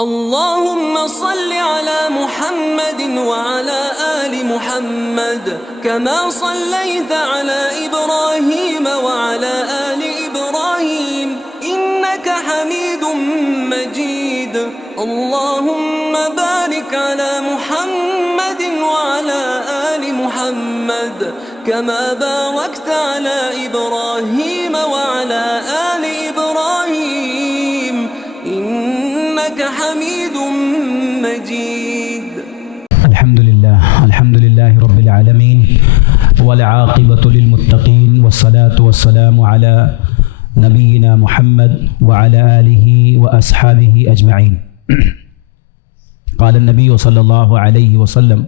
اللهم صل على محمد وعلى آل محمد كما صليت على إبراهيم وعلى آل إبراهيم إنك حميد مجيد اللهم بارك على محمد وعلى آل محمد كما باركت على إبراهيم وعلى آل إبراهيم إنك حميد مجيد. الحمد لله رب العالمين والعاقبة للمتقين والصلاة والسلام على نبينا محمد وعلى آله وأصحابه أجمعين. قال النبي صلى الله عليه وسلم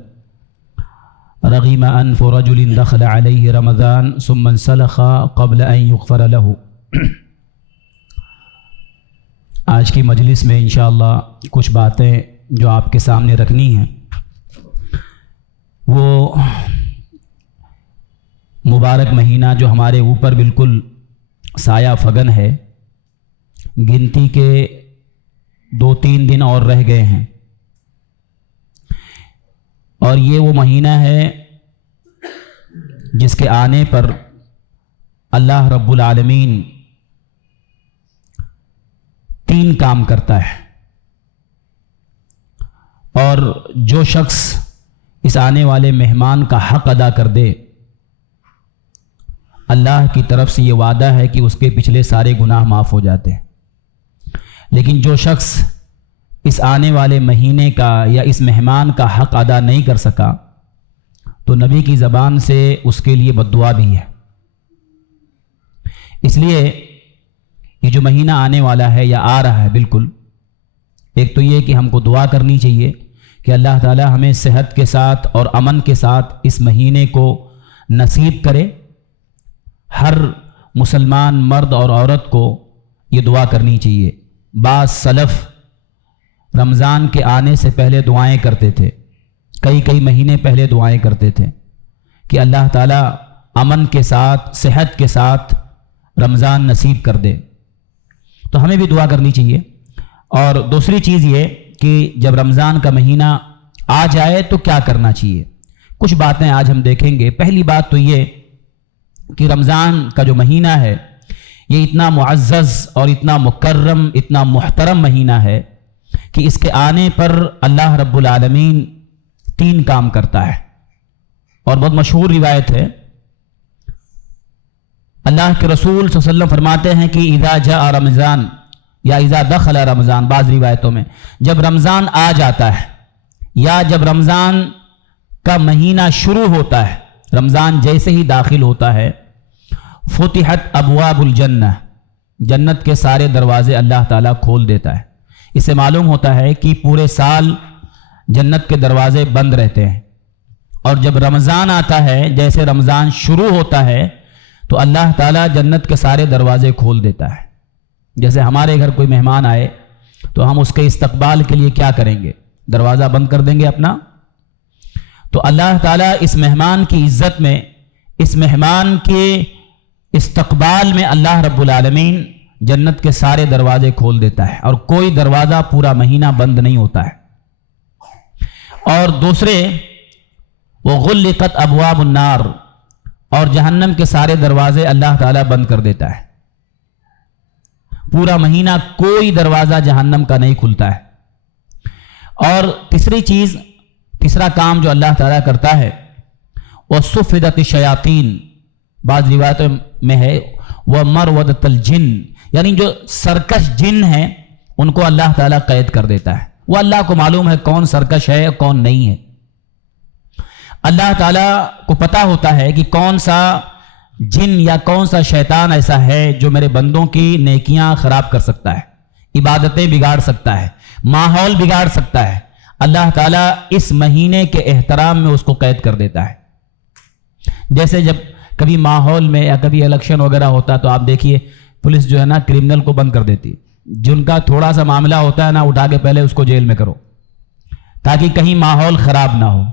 رغم أنف رجل دخل عليه رمضان ثم انسلخ قبل أن يغفر له. آج کی مجلس میں انشاءاللہ کچھ باتیں جو آپ کے سامنے رکھنی ہیں وہ مبارک مہینہ جو ہمارے اوپر بالکل سایہ فگن ہے، گنتی کے 2-3 دن اور رہ گئے ہیں، اور یہ وہ مہینہ ہے جس کے آنے پر اللہ رب العالمین 3 کام کرتا ہے، اور جو شخص اس آنے والے مہمان کا حق ادا کر دے، اللہ کی طرف سے یہ وعدہ ہے کہ اس کے پچھلے سارے گناہ معاف ہو جاتے ہیں۔ لیکن جو شخص اس آنے والے مہینے کا یا اس مہمان کا حق ادا نہیں کر سکا تو نبی کی زبان سے اس کے لیے بد دعا بھی ہے۔ اس لیے یہ جو مہینہ آنے والا ہے یا آ رہا ہے، بالکل ایک تو یہ کہ ہم کو دعا کرنی چاہیے کہ اللہ تعالی ہمیں صحت کے ساتھ اور امن کے ساتھ اس مہینے کو نصیب کرے۔ ہر مسلمان مرد اور عورت کو یہ دعا کرنی چاہیے۔ بعض سلف رمضان کے آنے سے پہلے دعائیں کرتے تھے، کئی مہینے پہلے دعائیں کرتے تھے کہ اللہ تعالی امن کے ساتھ صحت کے ساتھ رمضان نصیب کر دے، تو ہمیں بھی دعا کرنی چاہیے۔ اور دوسری چیز یہ کہ جب رمضان کا مہینہ آ جائے تو کیا کرنا چاہیے، کچھ باتیں آج ہم دیکھیں گے۔ پہلی بات تو یہ کہ رمضان کا جو مہینہ ہے یہ اتنا معزز اور اتنا مکرم، اتنا محترم مہینہ ہے کہ اس کے آنے پر اللہ رب العالمین 3 کام کرتا ہے، اور بہت مشہور روایت ہے۔ اللہ کے رسول صلی اللہ علیہ وسلم فرماتے ہیں کہ اذا جاء رمضان یا اذا دخل رمضان، بعض روایتوں میں جب رمضان آ جاتا ہے یا جب رمضان کا مہینہ شروع ہوتا ہے، رمضان جیسے ہی داخل ہوتا ہے، فتحت ابواب الجنہ، جنت کے سارے دروازے اللہ تعالیٰ کھول دیتا ہے۔ اس سے معلوم ہوتا ہے کہ پورے سال جنت کے دروازے بند رہتے ہیں، اور جب رمضان آتا ہے، جیسے رمضان شروع ہوتا ہے تو اللہ تعالیٰ جنت کے سارے دروازے کھول دیتا ہے۔ جیسے ہمارے گھر کوئی مہمان آئے تو ہم اس کے استقبال کے لیے کیا کریں گے؟ دروازہ بند کر دیں گے اپنا۔ تو اللہ تعالیٰ اس مہمان کی عزت میں، اس مہمان کے استقبال میں اللہ رب العالمین جنت کے سارے دروازے کھول دیتا ہے، اور کوئی دروازہ پورا مہینہ بند نہیں ہوتا ہے۔ اور دوسرے، وغلقت ابواب النار، اور جہنم کے سارے دروازے اللہ تعالیٰ بند کر دیتا ہے، پورا مہینہ کوئی دروازہ جہنم کا نہیں کھلتا ہے۔ اور تیسرا کام جو اللہ تعالیٰ کرتا ہے، وصفدت الشیاطین، بعض روایتوں میں ہے ومرودت الجن، یعنی جو سرکش جن ہیں ان کو اللہ تعالیٰ قید کر دیتا ہے۔ وہ اللہ کو معلوم ہے کون سرکش ہے اور کون نہیں ہے۔ اللہ تعالیٰ کو پتہ ہوتا ہے کہ کون سا جن یا کون سا شیطان ایسا ہے جو میرے بندوں کی نیکیاں خراب کر سکتا ہے، عبادتیں بگاڑ سکتا ہے، ماحول بگاڑ سکتا ہے۔ اللہ تعالیٰ اس مہینے کے احترام میں اس کو قید کر دیتا ہے۔ جیسے جب کبھی ماحول میں یا کبھی الیکشن وغیرہ ہوتا تو آپ دیکھیے پولیس جو ہے نا کرمنل کو بند کر دیتی، جن کا تھوڑا سا معاملہ ہوتا ہے نا اٹھا کے پہلے اس کو جیل میں کرو تاکہ کہیں ماحول خراب نہ ہو۔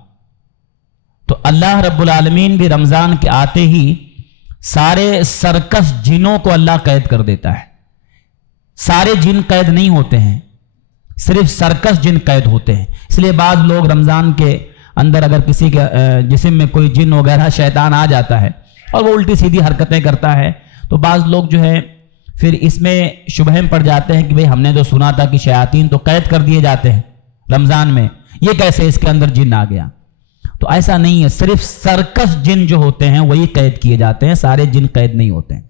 تو اللہ رب العالمین بھی رمضان کے آتے ہی سارے سرکش جنوں کو اللہ قید کر دیتا ہے۔ سارے جن قید نہیں ہوتے ہیں، صرف سرکش جن قید ہوتے ہیں. اس لیے بعض لوگ رمضان کے اندر اگر کسی کے جسم میں کوئی جن وغیرہ شیطان آ جاتا ہے اور وہ الٹی سیدھی حرکتیں کرتا ہے تو بعض لوگ جو ہے پھر اس میں شبہ میں پڑ جاتے ہیں کہ بھئی ہم نے جو سنا تھا کہ شیاطین تو قید کر دیے جاتے ہیں رمضان میں، یہ کیسے اس کے اندر جن آ گیا؟ تو ایسا نہیں ہے، صرف سرکش جن جو ہوتے ہیں وہی قید کیے جاتے ہیں، سارے جن قید نہیں ہوتے ہیں.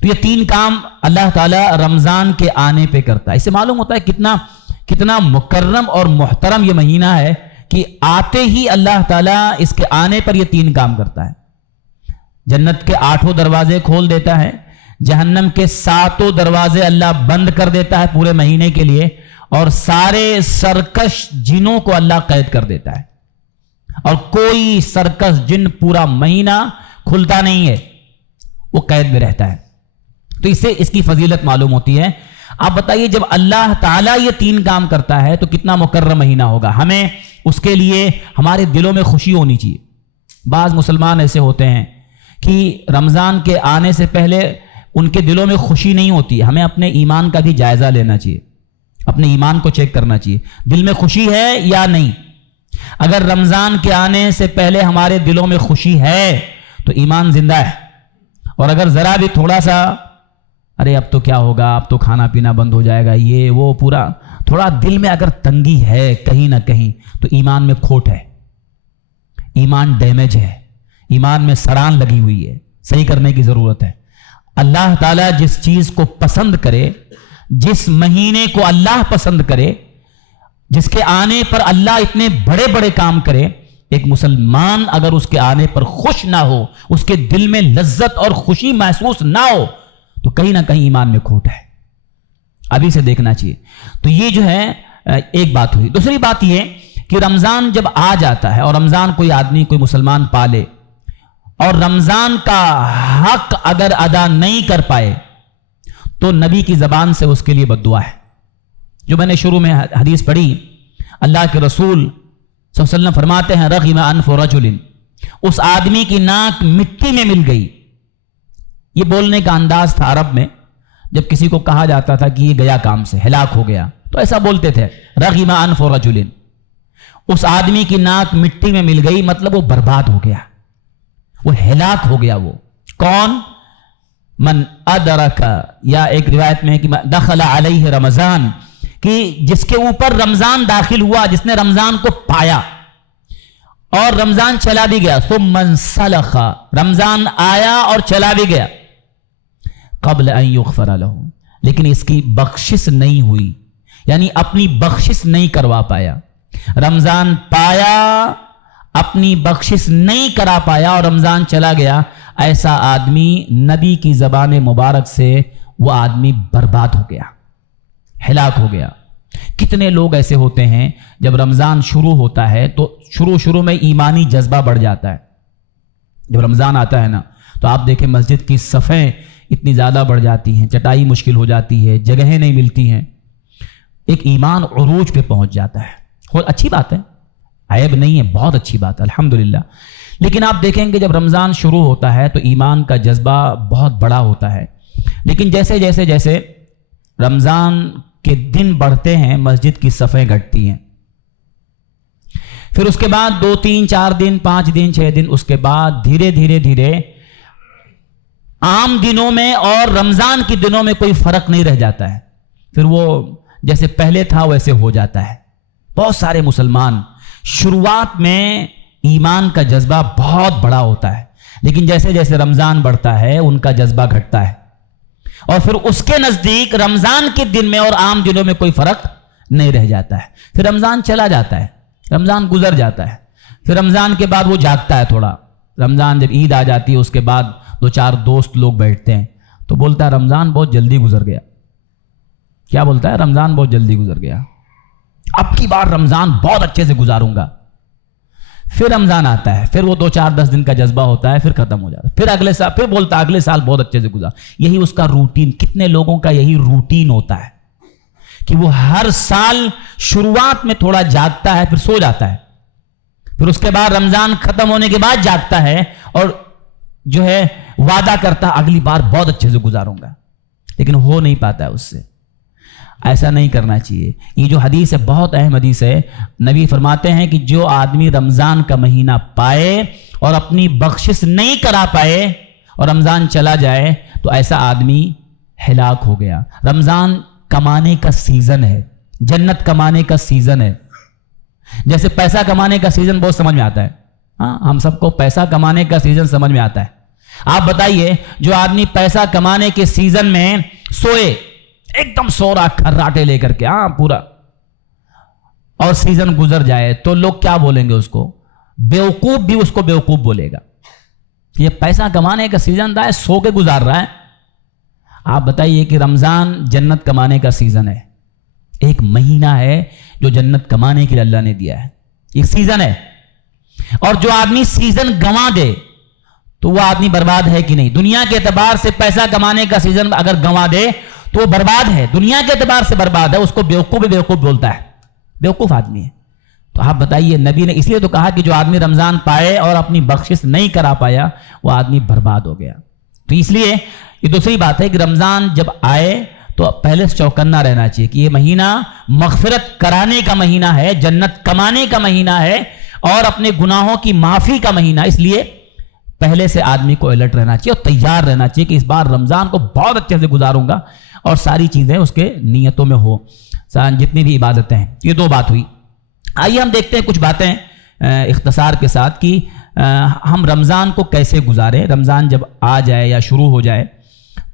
تو یہ 3 کام اللہ تعالیٰ رمضان کے آنے پہ کرتا ہے. اس سے معلوم ہوتا ہے کتنا مکرم اور محترم یہ مہینہ ہے کہ آتے ہی اللہ تعالیٰ اس کے آنے پر یہ 3 کام کرتا ہے. جنت کے 8 دروازے کھول دیتا ہے، جہنم کے 7 دروازے اللہ بند کر دیتا ہے پورے مہینے کے لیے، اور سارے سرکش جنوں کو اللہ قید کر دیتا ہے، اور کوئی سرکش جن پورا مہینہ کھلتا نہیں ہے، وہ قید میں رہتا ہے. تو اس سے اس کی فضیلت معلوم ہوتی ہے. آپ بتائیے جب اللہ تعالیٰ یہ 3 کام کرتا ہے تو کتنا مکرم مہینہ ہوگا. ہمیں اس کے لیے ہمارے دلوں میں خوشی ہونی چاہیے. بعض مسلمان ایسے ہوتے ہیں کہ رمضان کے آنے سے پہلے ان کے دلوں میں خوشی نہیں ہوتی. ہمیں اپنے ایمان کا بھی جائزہ لینا چاہیے، اپنے ایمان کو چیک کرنا چاہیے، دل میں خوشی ہے یا نہیں. اگر رمضان کے آنے سے پہلے ہمارے دلوں میں خوشی ہے تو ایمان زندہ ہے، اور اگر ذرا بھی تھوڑا سا ارے اب تو کیا ہوگا، اب تو کھانا پینا بند ہو جائے گا، یہ وہ پورا تھوڑا دل میں اگر تنگی ہے کہیں نہ کہیں تو ایمان میں کھوٹ ہے، ایمان ڈیمیج ہے، ایمان میں سڑان لگی ہوئی ہے، صحیح کرنے کی ضرورت ہے. اللہ تعالیٰ جس چیز کو پسند کرے، جس مہینے کو اللہ پسند کرے، جس کے آنے پر اللہ اتنے بڑے بڑے کام کرے، ایک مسلمان اگر اس کے آنے پر خوش نہ ہو، اس کے دل میں لذت اور خوشی محسوس نہ ہو تو کہیں نہ کہیں ایمان میں کھوٹ ہے. ابھی سے دیکھنا چاہیے. تو یہ جو ہے ایک بات ہوئی. دوسری بات یہ کہ رمضان جب آ جاتا ہے اور رمضان کوئی آدمی کوئی مسلمان پالے اور رمضان کا حق اگر ادا نہیں کر پائے تو نبی کی زبان سے اس کے لیے بد دعا ہے. جو میں نے شروع میں حدیث پڑھی، اللہ کے رسول صلی اللہ علیہ وسلم فرماتے ہیں رغم انف رجل، اس آدمی کی ناک مٹی میں مل گئی. یہ بولنے کا انداز تھا عرب میں، جب کسی کو کہا جاتا تھا کہ یہ گیا کام سے، ہلاک ہو گیا، تو ایسا بولتے تھے رغم انف رجل، اس آدمی کی ناک مٹی میں مل گئی، مطلب وہ برباد ہو گیا، وہ ہلاک ہو گیا. وہ کون؟ من ادرک، یا ایک روایت میں ہے کہ دخل علیہ رمضان، کہ جس کے اوپر رمضان داخل ہوا، جس نے رمضان کو پایا اور رمضان چلا بھی گیا. ثم انسلخ، رمضان آیا اور چلا بھی گیا. قبل ان یغفر له، لیکن اس کی بخشش نہیں ہوئی، یعنی اپنی بخشش نہیں کروا پایا. رمضان پایا، اپنی بخشش نہیں کرا پایا اور رمضان چلا گیا. ایسا آدمی نبی کی زبان مبارک سے وہ آدمی برباد ہو گیا، ہلاک ہو گیا. کتنے لوگ ایسے ہوتے ہیں جب رمضان شروع ہوتا ہے تو شروع میں ایمانی جذبہ بڑھ جاتا ہے. جب رمضان آتا ہے نا تو آپ دیکھیں مسجد کی صفیں اتنی زیادہ بڑھ جاتی ہیں، چٹائی مشکل ہو جاتی ہے، جگہیں نہیں ملتی ہیں، ایک ایمان عروج پہ پہنچ جاتا ہے. اور اچھی بات ہے، عیب نہیں ہے، بہت اچھی بات ہے الحمدللہ. لیکن آپ دیکھیں کہ جب رمضان شروع ہوتا ہے تو ایمان کا جذبہ بہت بڑا ہوتا ہے. لیکن جیسے جیسے جیسے رمضان کے دن بڑھتے ہیں مسجد کی صفیں گھٹتی ہیں. پھر اس کے بعد 2 3 4 دن 5 دن 6 دن، اس کے بعد دھیرے دھیرے دھیرے عام دنوں میں اور رمضان کے دنوں میں کوئی فرق نہیں رہ جاتا ہے. پھر وہ جیسے پہلے تھا ویسے ہو جاتا ہے. بہت سارے مسلمان شروعات میں ایمان کا جذبہ بہت بڑا ہوتا ہے، لیکن جیسے جیسے رمضان بڑھتا ہے ان کا جذبہ گھٹتا ہے، اور پھر اس کے نزدیک رمضان کے دن میں اور عام دنوں میں کوئی فرق نہیں رہ جاتا ہے. پھر رمضان چلا جاتا ہے، رمضان گزر جاتا ہے. پھر رمضان کے بعد وہ جاگتا ہے تھوڑا. رمضان جب عید آ جاتی ہے اس کے بعد 2 4 دوست لوگ بیٹھتے ہیں تو بولتا ہے رمضان بہت جلدی گزر گیا. کیا بولتا ہے؟ رمضان بہت جلدی گزر گیا، اب کی بار رمضان بہت اچھے سے گزاروں گا. پھر رمضان آتا ہے، پھر وہ 2 4 10 دن کا جذبہ ہوتا ہے، پھر ختم ہو جاتا ہے. پھر اگلے سال پھر بولتا ہے اگلے سال بہت اچھے سے گزار. یہی اس کا روٹین، کتنے لوگوں کا یہی روٹین ہوتا ہے کہ وہ ہر سال شروعات میں تھوڑا جاگتا ہے، پھر سو جاتا ہے، پھر اس کے بعد رمضان ختم ہونے کے بعد جاگتا ہے اور جو ہے وعدہ کرتا اگلی بار بہت اچھے سے گزاروں گا، لیکن ہو نہیں پاتا ہے اس سے. ایسا نہیں کرنا چاہیے. یہ جو حدیث ہے بہت اہم حدیث ہے. نبی فرماتے ہیں کہ جو آدمی رمضان کا مہینہ پائے اور اپنی بخشش نہیں کرا پائے اور رمضان چلا جائے تو ایسا آدمی ہلاک ہو گیا. رمضان کمانے کا سیزن ہے, جنت کمانے کا سیزن ہے. جیسے پیسہ کمانے کا سیزن بہت سمجھ میں آتا ہے, ہاں ہم سب کو پیسہ کمانے کا سیزن سمجھ میں آتا ہے. آپ بتائیے جو آدمی پیسہ کمانے کے سیزن میں سوئے, ایک دم سو رہا کھراٹے لے کر کے, ہاں پورا, اور سیزن گزر جائے تو لوگ کیا بولیں گے اس کو؟ بیوقوف بھی اس کو بیوقوف بولے گا. یہ پیسہ کمانے کا سیزن تھا, سو کے گزار رہا ہے. آپ بتائیے کہ رمضان جنت کمانے کا سیزن ہے, ایک مہینہ ہے جو جنت کمانے کے لیے اللہ نے دیا ہے, یہ سیزن ہے. اور جو آدمی سیزن گنوا دے تو وہ آدمی برباد ہے کہ نہیں؟ دنیا کے اعتبار سے پیسہ کمانے کا سیزن اگر گنوا دے تو وہ برباد ہے, دنیا کے اعتبار سے برباد ہے. اس کو بیوقوف بھی بیوقوف بولتا ہے, بیوقوف آدمی ہے. تو آپ بتائیے, نبی نے اس لیے تو کہا کہ جو آدمی رمضان پائے اور اپنی بخشش نہیں کرا پایا وہ آدمی برباد ہو گیا. تو اس لیے یہ دوسری بات ہے کہ رمضان جب آئے تو پہلے سے چوکنا رہنا چاہیے کہ یہ مہینہ مغفرت کرانے کا مہینہ ہے, جنت کمانے کا مہینہ ہے اور اپنے گناہوں کی معافی کا مہینہ. اس لیے پہلے سے آدمی کو الرٹ رہنا چاہیے اور تیار رہنا چاہیے کہ اس بار رمضان کو بہت اچھے سے گزاروں گا اور ساری چیزیں اس کے نیتوں میں ہو, جتنی بھی عبادتیں ہیں. یہ دو بات ہوئی. آئیے ہم دیکھتے ہیں کچھ باتیں اختصار کے ساتھ کہ ہم رمضان کو کیسے گزاریں. رمضان جب آ جائے یا شروع ہو جائے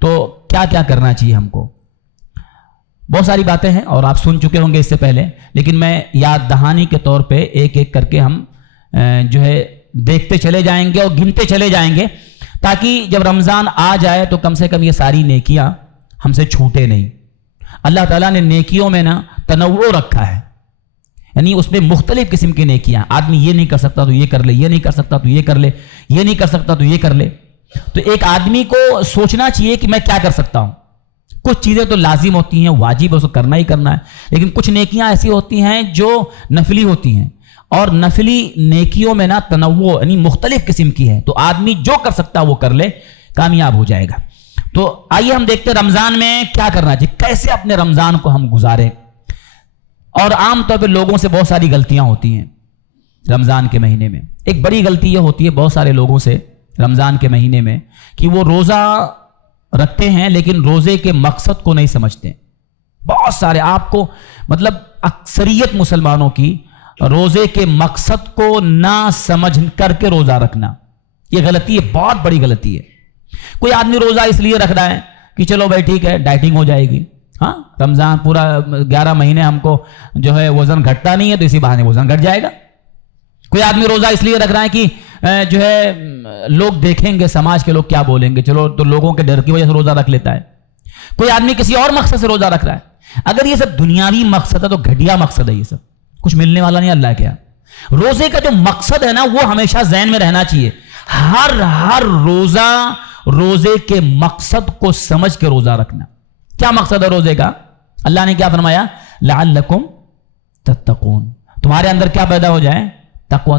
تو کیا کیا کرنا چاہیے ہم کو؟ بہت ساری باتیں ہیں اور آپ سن چکے ہوں گے اس سے پہلے, لیکن میں یاد دہانی کے طور پہ ایک ایک کر کے ہم جو ہے دیکھتے چلے جائیں گے اور گنتے چلے جائیں گے تاکہ جب رمضان آ جائے تو کم سے کم یہ ساری نیکیاں ہم سے چھوٹے نہیں. اللہ تعالیٰ نے نیکیوں میں نا تنوع رکھا ہے, یعنی اس میں مختلف قسم کی نیکیاں. آدمی یہ نہیں کر سکتا تو یہ کر لے, یہ نہیں کر سکتا تو یہ کر لے, یہ نہیں کر سکتا تو یہ کر لے. تو ایک آدمی کو سوچنا چاہیے کہ میں کیا کر سکتا ہوں. کچھ چیزیں تو لازم ہوتی ہیں, واجب اس کو کرنا ہی کرنا ہے, لیکن کچھ نیکیاں ایسی ہوتی ہیں جو نفلی ہوتی ہیں اور نفلی نیکیوں میں نا تنوع یعنی مختلف قسم کی ہے. تو آدمی جو کر سکتا وہ کر لے, کامیاب ہو جائے گا. تو آئیے ہم دیکھتے ہیں رمضان میں کیا کرنا چاہیے, کیسے اپنے رمضان کو ہم گزاریں. اور عام طور پہ لوگوں سے بہت ساری غلطیاں ہوتی ہیں رمضان کے مہینے میں. ایک بڑی غلطی یہ ہوتی ہے بہت سارے لوگوں سے رمضان کے مہینے میں کہ وہ روزہ رکھتے ہیں لیکن روزے کے مقصد کو نہیں سمجھتے. بہت سارے آپ کو مطلب اکثریت مسلمانوں کی روزے کے مقصد کو نہ سمجھ کر کے روزہ رکھنا, یہ غلطی ہے, بہت بڑی غلطی ہے. کوئی آدمی روزہ اس لیے رکھ رہا ہے کہ چلو بھائی ٹھیک ہے ڈائٹنگ ہو جائے گی, ہاں رمضان پورا 11 مہینے ہم کو جو ہے وزن گھٹتا نہیں ہے تو اسی بہانے وزن گھٹ جائے گا. کوئی آدمی روزہ اس لیے رکھ رہا ہے کہ جو ہے لوگ دیکھیں گے, سماج کے لوگ کیا بولیں گے, چلو تو لوگوں کے ڈر کی وجہ سے روزہ رکھ لیتا ہے. کوئی آدمی کسی اور مقصد سے روزہ رکھ رہا ہے. اگر یہ سب دنیاوی مقصد ہے تو گھٹیا مقصد ہے, یہ سب کچھ ملنے والا نہیں اللہ کے یہاں. روزے کا جو مقصد ہے نا وہ ہمیشہ ذہن میں رہنا چاہیے. ہر روزہ روزے کے مقصد کو سمجھ کے روزہ رکھنا. کیا مقصد ہے روزے کا؟ اللہ نے کیا فرمایا؟ لعلکم تتقون, تمہارے اندر کیا پیدا ہو جائے؟ تقوی.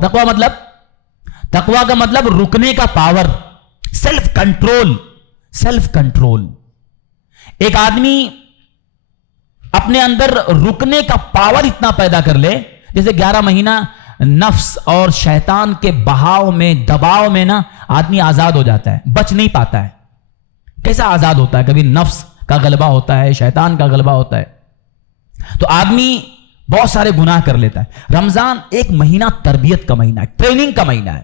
تقوی کا مطلب رکنے کا پاور, سیلف کنٹرول. ایک آدمی اپنے اندر رکنے کا پاور اتنا پیدا کر لے, جیسے 11 مہینہ نفس اور شیطان کے بہاؤ میں دباؤ میں نا آدمی آزاد ہو جاتا ہے, بچ نہیں پاتا ہے. کیسا آزاد ہوتا ہے؟ کبھی نفس کا غلبہ ہوتا ہے, شیطان کا غلبہ ہوتا ہے, تو آدمی بہت سارے گناہ کر لیتا ہے. رمضان ایک مہینہ تربیت کا مہینہ ہے, ٹریننگ کا مہینہ ہے.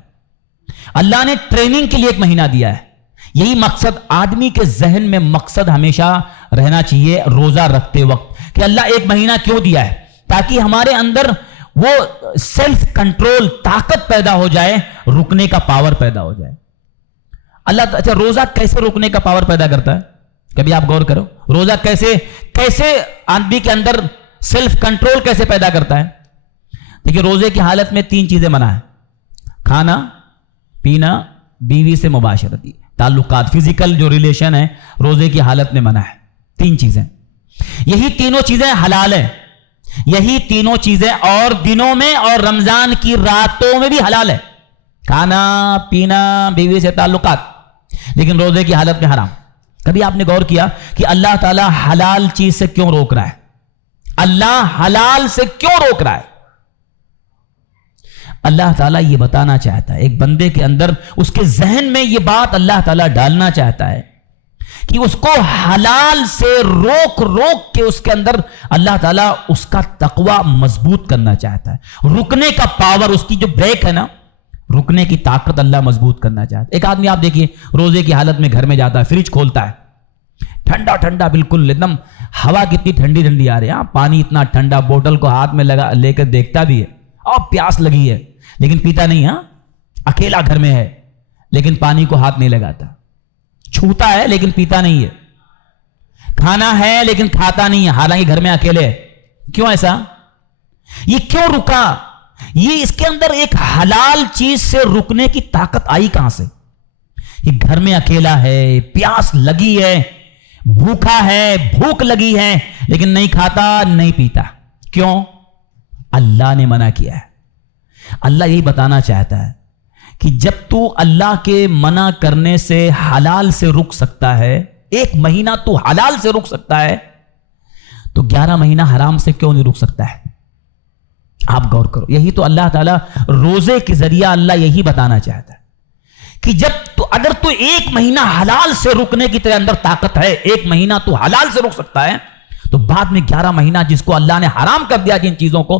اللہ نے ٹریننگ کے لیے ایک مہینہ دیا ہے. یہی مقصد آدمی کے ذہن میں مقصد ہمیشہ رہنا چاہیے روزہ رکھتے وقت کہ اللہ ایک مہینہ کیوں دیا ہے, تاکہ ہمارے اندر وہ سیلف کنٹرول طاقت پیدا ہو جائے, رکنے کا پاور پیدا ہو جائے. اللہ اچھا روزہ کیسے رکنے کا پاور پیدا کرتا ہے؟ کبھی آپ غور کرو, روزہ کیسے آدمی کے اندر سیلف کنٹرول کیسے پیدا کرتا ہے؟ دیکھیے روزے کی حالت میں 3 چیزیں منع ہیں, کھانا پینا, بیوی سے مباشرتی تعلقات, فزیکل جو ریلیشن ہے روزے کی حالت میں منع ہے. 3 چیزیں, یہی تینوں چیزیں حلال ہیں, یہی تینوں چیزیں اور دنوں میں اور رمضان کی راتوں میں بھی حلال ہے, کھانا پینا بیوی سے تعلقات, لیکن روزے کی حالت میں حرام. کبھی آپ نے غور کیا کہ اللہ تعالیٰ حلال چیز سے کیوں روک رہا ہے؟ اللہ حلال سے کیوں روک رہا ہے؟ اللہ تعالیٰ یہ بتانا چاہتا ہے، ایک بندے کے اندر اس کے ذہن میں یہ بات اللہ تعالیٰ ڈالنا چاہتا ہے کہ اس کو حلال سے روک روک کے اس کے اندر اللہ تعالیٰ اس کا تقوی مضبوط کرنا چاہتا ہے. رکنے کا پاور، اس کی جو بریک ہے نا، رکنے کی طاقت اللہ مضبوط کرنا چاہتا ہے. ایک آدمی آپ دیکھیے روزے کی حالت میں گھر میں جاتا ہے، فریج کھولتا ہے، ٹھنڈا ٹھنڈا بالکل ایک دم، ہوا کتنی ٹھنڈی ٹھنڈی آ رہی ہے، پانی اتنا ٹھنڈا، بوتل کو ہاتھ میں لے کر دیکھتا بھی ہے اور پیاس لگی ہے لیکن پیتا نہیں. اکیلا گھر میں ہے لیکن پانی کو ہاتھ نہیں لگاتا، چھوتا ہے لیکن پیتا نہیں ہے، کھانا ہے لیکن کھاتا نہیں ہے حالانکہ گھر میں اکیلے ہے. کیوں ایسا؟ یہ کیوں رکا؟ یہ اس کے اندر ایک حلال چیز سے رکنے کی طاقت آئی کہاں سے؟ یہ گھر میں اکیلا ہے، پیاس لگی ہے، بھوکا ہے، بھوک لگی ہے لیکن نہیں کھاتا نہیں پیتا. کیوں؟ اللہ نے منع کیا ہے. اللہ یہی بتانا چاہتا ہے کہ جب تو اللہ کے منع کرنے سے حلال سے رک سکتا ہے، ایک مہینہ تو حلال سے رک سکتا ہے، تو 11 مہینہ حرام سے کیوں نہیں رک سکتا ہے؟ آپ غور کرو. یہی تو اللہ تعالیٰ روزے کے ذریعہ اللہ یہی بتانا چاہتا ہے کہ اگر تو ایک مہینہ حلال سے رکنے کی تیرے اندر طاقت ہے، ایک مہینہ تو حلال سے رک سکتا ہے، تو بعد میں 11 مہینہ جس کو اللہ نے حرام کر دیا جن چیزوں کو،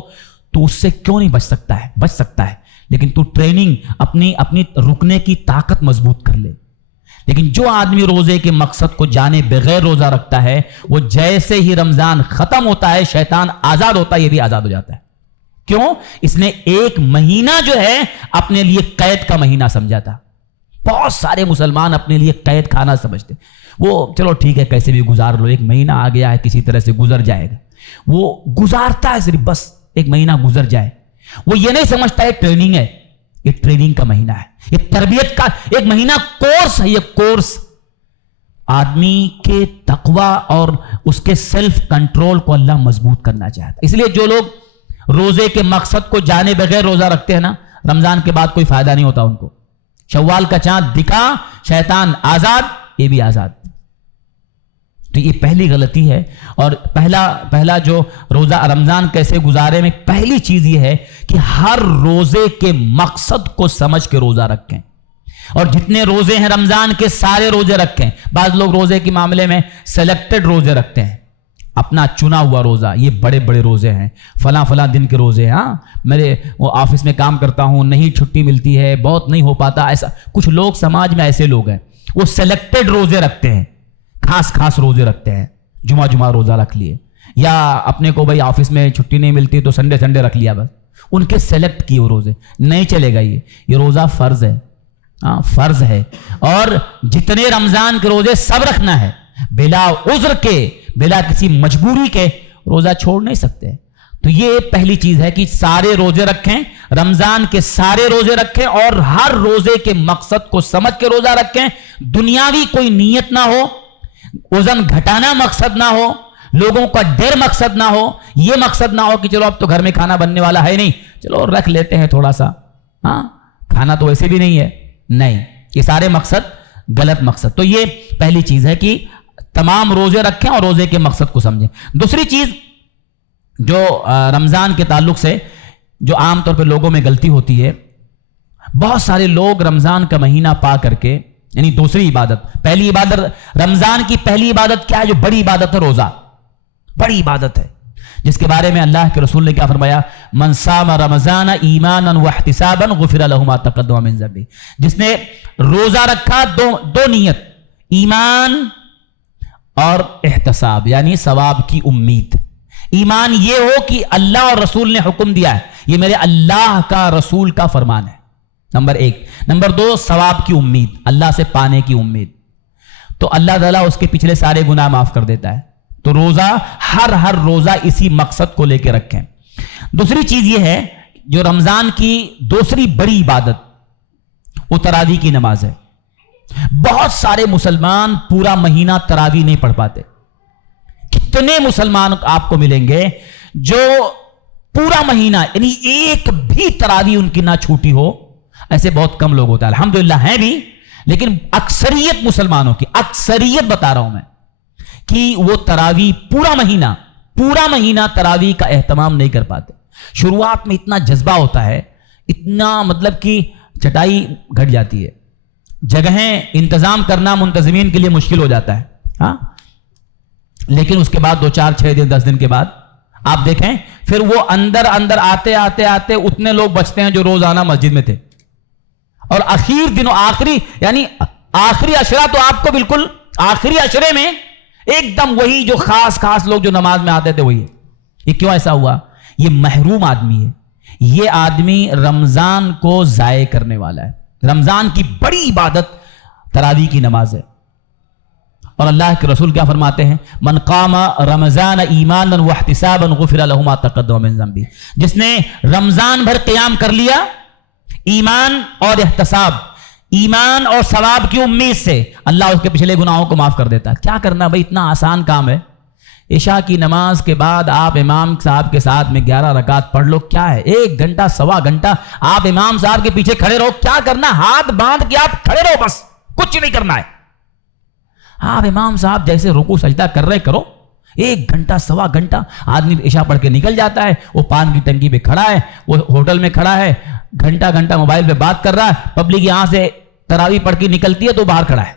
تو اس سے کیوں نہیں بچ سکتا ہے؟ بچ سکتا ہے، لیکن تو ٹریننگ اپنی رکنے کی طاقت مضبوط کر لے. لیکن جو آدمی روزے کے مقصد کو جانے بغیر روزہ رکھتا ہے، وہ جیسے ہی رمضان ختم ہوتا ہے، شیطان آزاد ہوتا ہے، یہ بھی آزاد ہو جاتا ہے. کیوں؟ اس نے ایک مہینہ جو ہے اپنے لیے قید کا مہینہ سمجھا تھا. بہت سارے مسلمان اپنے لیے قید کھانا سمجھتے، وہ چلو ٹھیک ہے کیسے بھی گزار لو، ایک مہینہ آ گیا ہے کسی طرح سے گزر جائے گا. وہ گزارتا ہے صرف، بس ایک مہینہ گزر جائے. وہ یہ نہیں سمجھتا ہے ٹریننگ ہے، یہ ٹریننگ کا مہینہ ہے، یہ تربیت کا ایک مہینہ کورس ہے. یہ کورس آدمی کے تقوی اور اس کے سیلف کنٹرول کو اللہ مضبوط کرنا چاہتا ہے. اس لیے جو لوگ روزے کے مقصد کو جانے بغیر روزہ رکھتے ہیں نا، رمضان کے بعد کوئی فائدہ نہیں ہوتا ان کو. شوال کا چاند دکھا، شیطان آزاد، یہ بھی آزاد. تو یہ پہلی غلطی ہے. اور پہلا جو روزہ رمضان کیسے گزارے میں پہلی چیز یہ ہے کہ ہر روزے کے مقصد کو سمجھ کے روزہ رکھیں. اور جتنے روزے ہیں رمضان کے سارے روزے رکھیں. بعض لوگ روزے کے معاملے میں سلیکٹڈ روزے رکھتے ہیں، اپنا چنا ہوا روزہ. یہ بڑے بڑے روزے ہیں، فلاں دن کے روزے ہیں. میرے وہ آفس میں کام کرتا ہوں، نہیں چھٹی ملتی ہے، بہت نہیں ہو پاتا. ایسا کچھ لوگ سماج میں ایسے لوگ ہیں، وہ سلیکٹڈ روزے رکھتے ہیں، خاص روزے رکھتے ہیں. جمعہ روزہ رکھ لیے، یا اپنے کو بھائی آفس میں چھٹی نہیں ملتی تو سنڈے رکھ لیا. بس ان کے سلیکٹ کیے وہ روزے. نہیں چلے گا. یہ روزہ فرض ہے، فرض ہے. اور جتنے رمضان کے روزے سب رکھنا ہے، بلا عذر کے، بلا کسی مجبوری کے روزہ چھوڑ نہیں سکتے. تو یہ پہلی چیز ہے کہ سارے روزے رکھیں، رمضان کے سارے روزے رکھیں، اور ہر روزے کے مقصد کو سمجھ کے روزہ رکھیں. دنیاوی کوئی نیت نہ ہو، وزن گھٹانا مقصد نہ ہو، لوگوں کا ڈر مقصد نہ ہو، یہ مقصد نہ ہو کہ چلو اب تو گھر میں کھانا بننے والا ہے نہیں، چلو رکھ لیتے ہیں تھوڑا سا، کھانا تو ویسے بھی نہیں ہے. نہیں، یہ سارے مقصد غلط مقصد. تو یہ پہلی چیز ہے کہ تمام روزے رکھیں اور روزے کے مقصد کو سمجھیں. دوسری چیز جو رمضان کے تعلق سے جو عام طور پہ لوگوں میں غلطی ہوتی ہے، بہت سارے لوگ رمضان کا مہینہ پا کر کے، یعنی دوسری عبادت، پہلی عبادت رمضان کی پہلی عبادت کیا ہے؟ جو بڑی عبادت ہے روزہ، بڑی عبادت ہے، جس کے بارے میں اللہ کے رسول نے کیا فرمایا؟ من صام رمضان ایمانا واحتسابا غفر له ما تقدم من ذنبه. جس نے روزہ رکھا، دو نیت، ایمان اور احتساب، یعنی ثواب کی امید. ایمان یہ ہو کہ اللہ اور رسول نے حکم دیا ہے، یہ میرے اللہ کا رسول کا فرمان ہے، نمبر 1. نمبر 2، ثواب کی امید، اللہ سے پانے کی امید. تو اللہ تعالیٰ اس کے پچھلے سارے گناہ معاف کر دیتا ہے. تو روزہ، ہر روزہ اسی مقصد کو لے کے رکھیں. دوسری چیز یہ ہے، جو رمضان کی دوسری بڑی عبادت وہ تراویح کی نماز ہے. بہت سارے مسلمان پورا مہینہ تراویح نہیں پڑھ پاتے. کتنے مسلمان آپ کو ملیں گے جو پورا مہینہ، یعنی ایک بھی تراویح ان کی نہ چھوٹی ہو؟ ایسے بہت کم لوگ ہوتا ہے، الحمدللہ ہیں بھی، لیکن اکثریت مسلمانوں کی، اکثریت بتا رہا ہوں میں، کہ وہ تراویح پورا مہینہ پورا مہینہ تراویح کا اہتمام نہیں کر پاتے. شروعات میں اتنا جذبہ ہوتا ہے, اتنا مطلب کہ چٹائی گھٹ جاتی ہے, جگہیں انتظام کرنا منتظمین کے لیے مشکل ہو جاتا ہے. ہاں, لیکن اس کے بعد 2 4 6 دن 10 دن کے بعد آپ دیکھیں پھر وہ اندر اندر آتے آتے آتے اتنے لوگ بچتے ہیں جو روزانہ مسجد میں تھے. اور آخری دنوں یعنی آخری عشرہ تو آپ کو بالکل آخری عشرے میں ایک دم وہی جو خاص لوگ جو نماز میں آتے تھے وہی ہے. یہ کیوں ایسا ہوا؟ یہ محروم آدمی ہے. یہ آدمی رمضان کو ضائع کرنے والا ہے. رمضان کی بڑی عبادت تراویح کی نماز ہے. اور اللہ کے رسول کیا فرماتے ہیں؟ من قام رمضان ایمانا واحتسابا غفر له ما تقدم من ذنبه. جس نے رمضان بھر قیام کر لیا ایمان اور احتساب, ایمان اور ثواب کی امید سے, اللہ اس کے پچھلے گناہوں کو معاف کر دیتا ہے. کیا کرنا بھائی, اتنا آسان کام ہے. عشاء کی نماز کے بعد آپ امام صاحب کے ساتھ میں 11 رکعت پڑھ لو. کیا ہے, 1 گھنٹہ سوا گھنٹہ آپ امام صاحب کے پیچھے کھڑے رہو. کیا کرنا, ہاتھ باندھ کے آپ کھڑے رہو, بس کچھ نہیں کرنا ہے. آپ امام صاحب جیسے رکوع سجدہ کر رہے کرو. 1 گھنٹہ سوا گھنٹہ آدمی عشاء پڑھ کے نکل جاتا ہے. وہ پان کی ٹنکی پہ کھڑا ہے, وہ ہوٹل میں کھڑا ہے, گھنٹہ موبائل پہ بات کر رہا ہے. پبلک یہاں سے تراویح پڑھ کے نکلتی ہے تو باہر کھڑا ہے.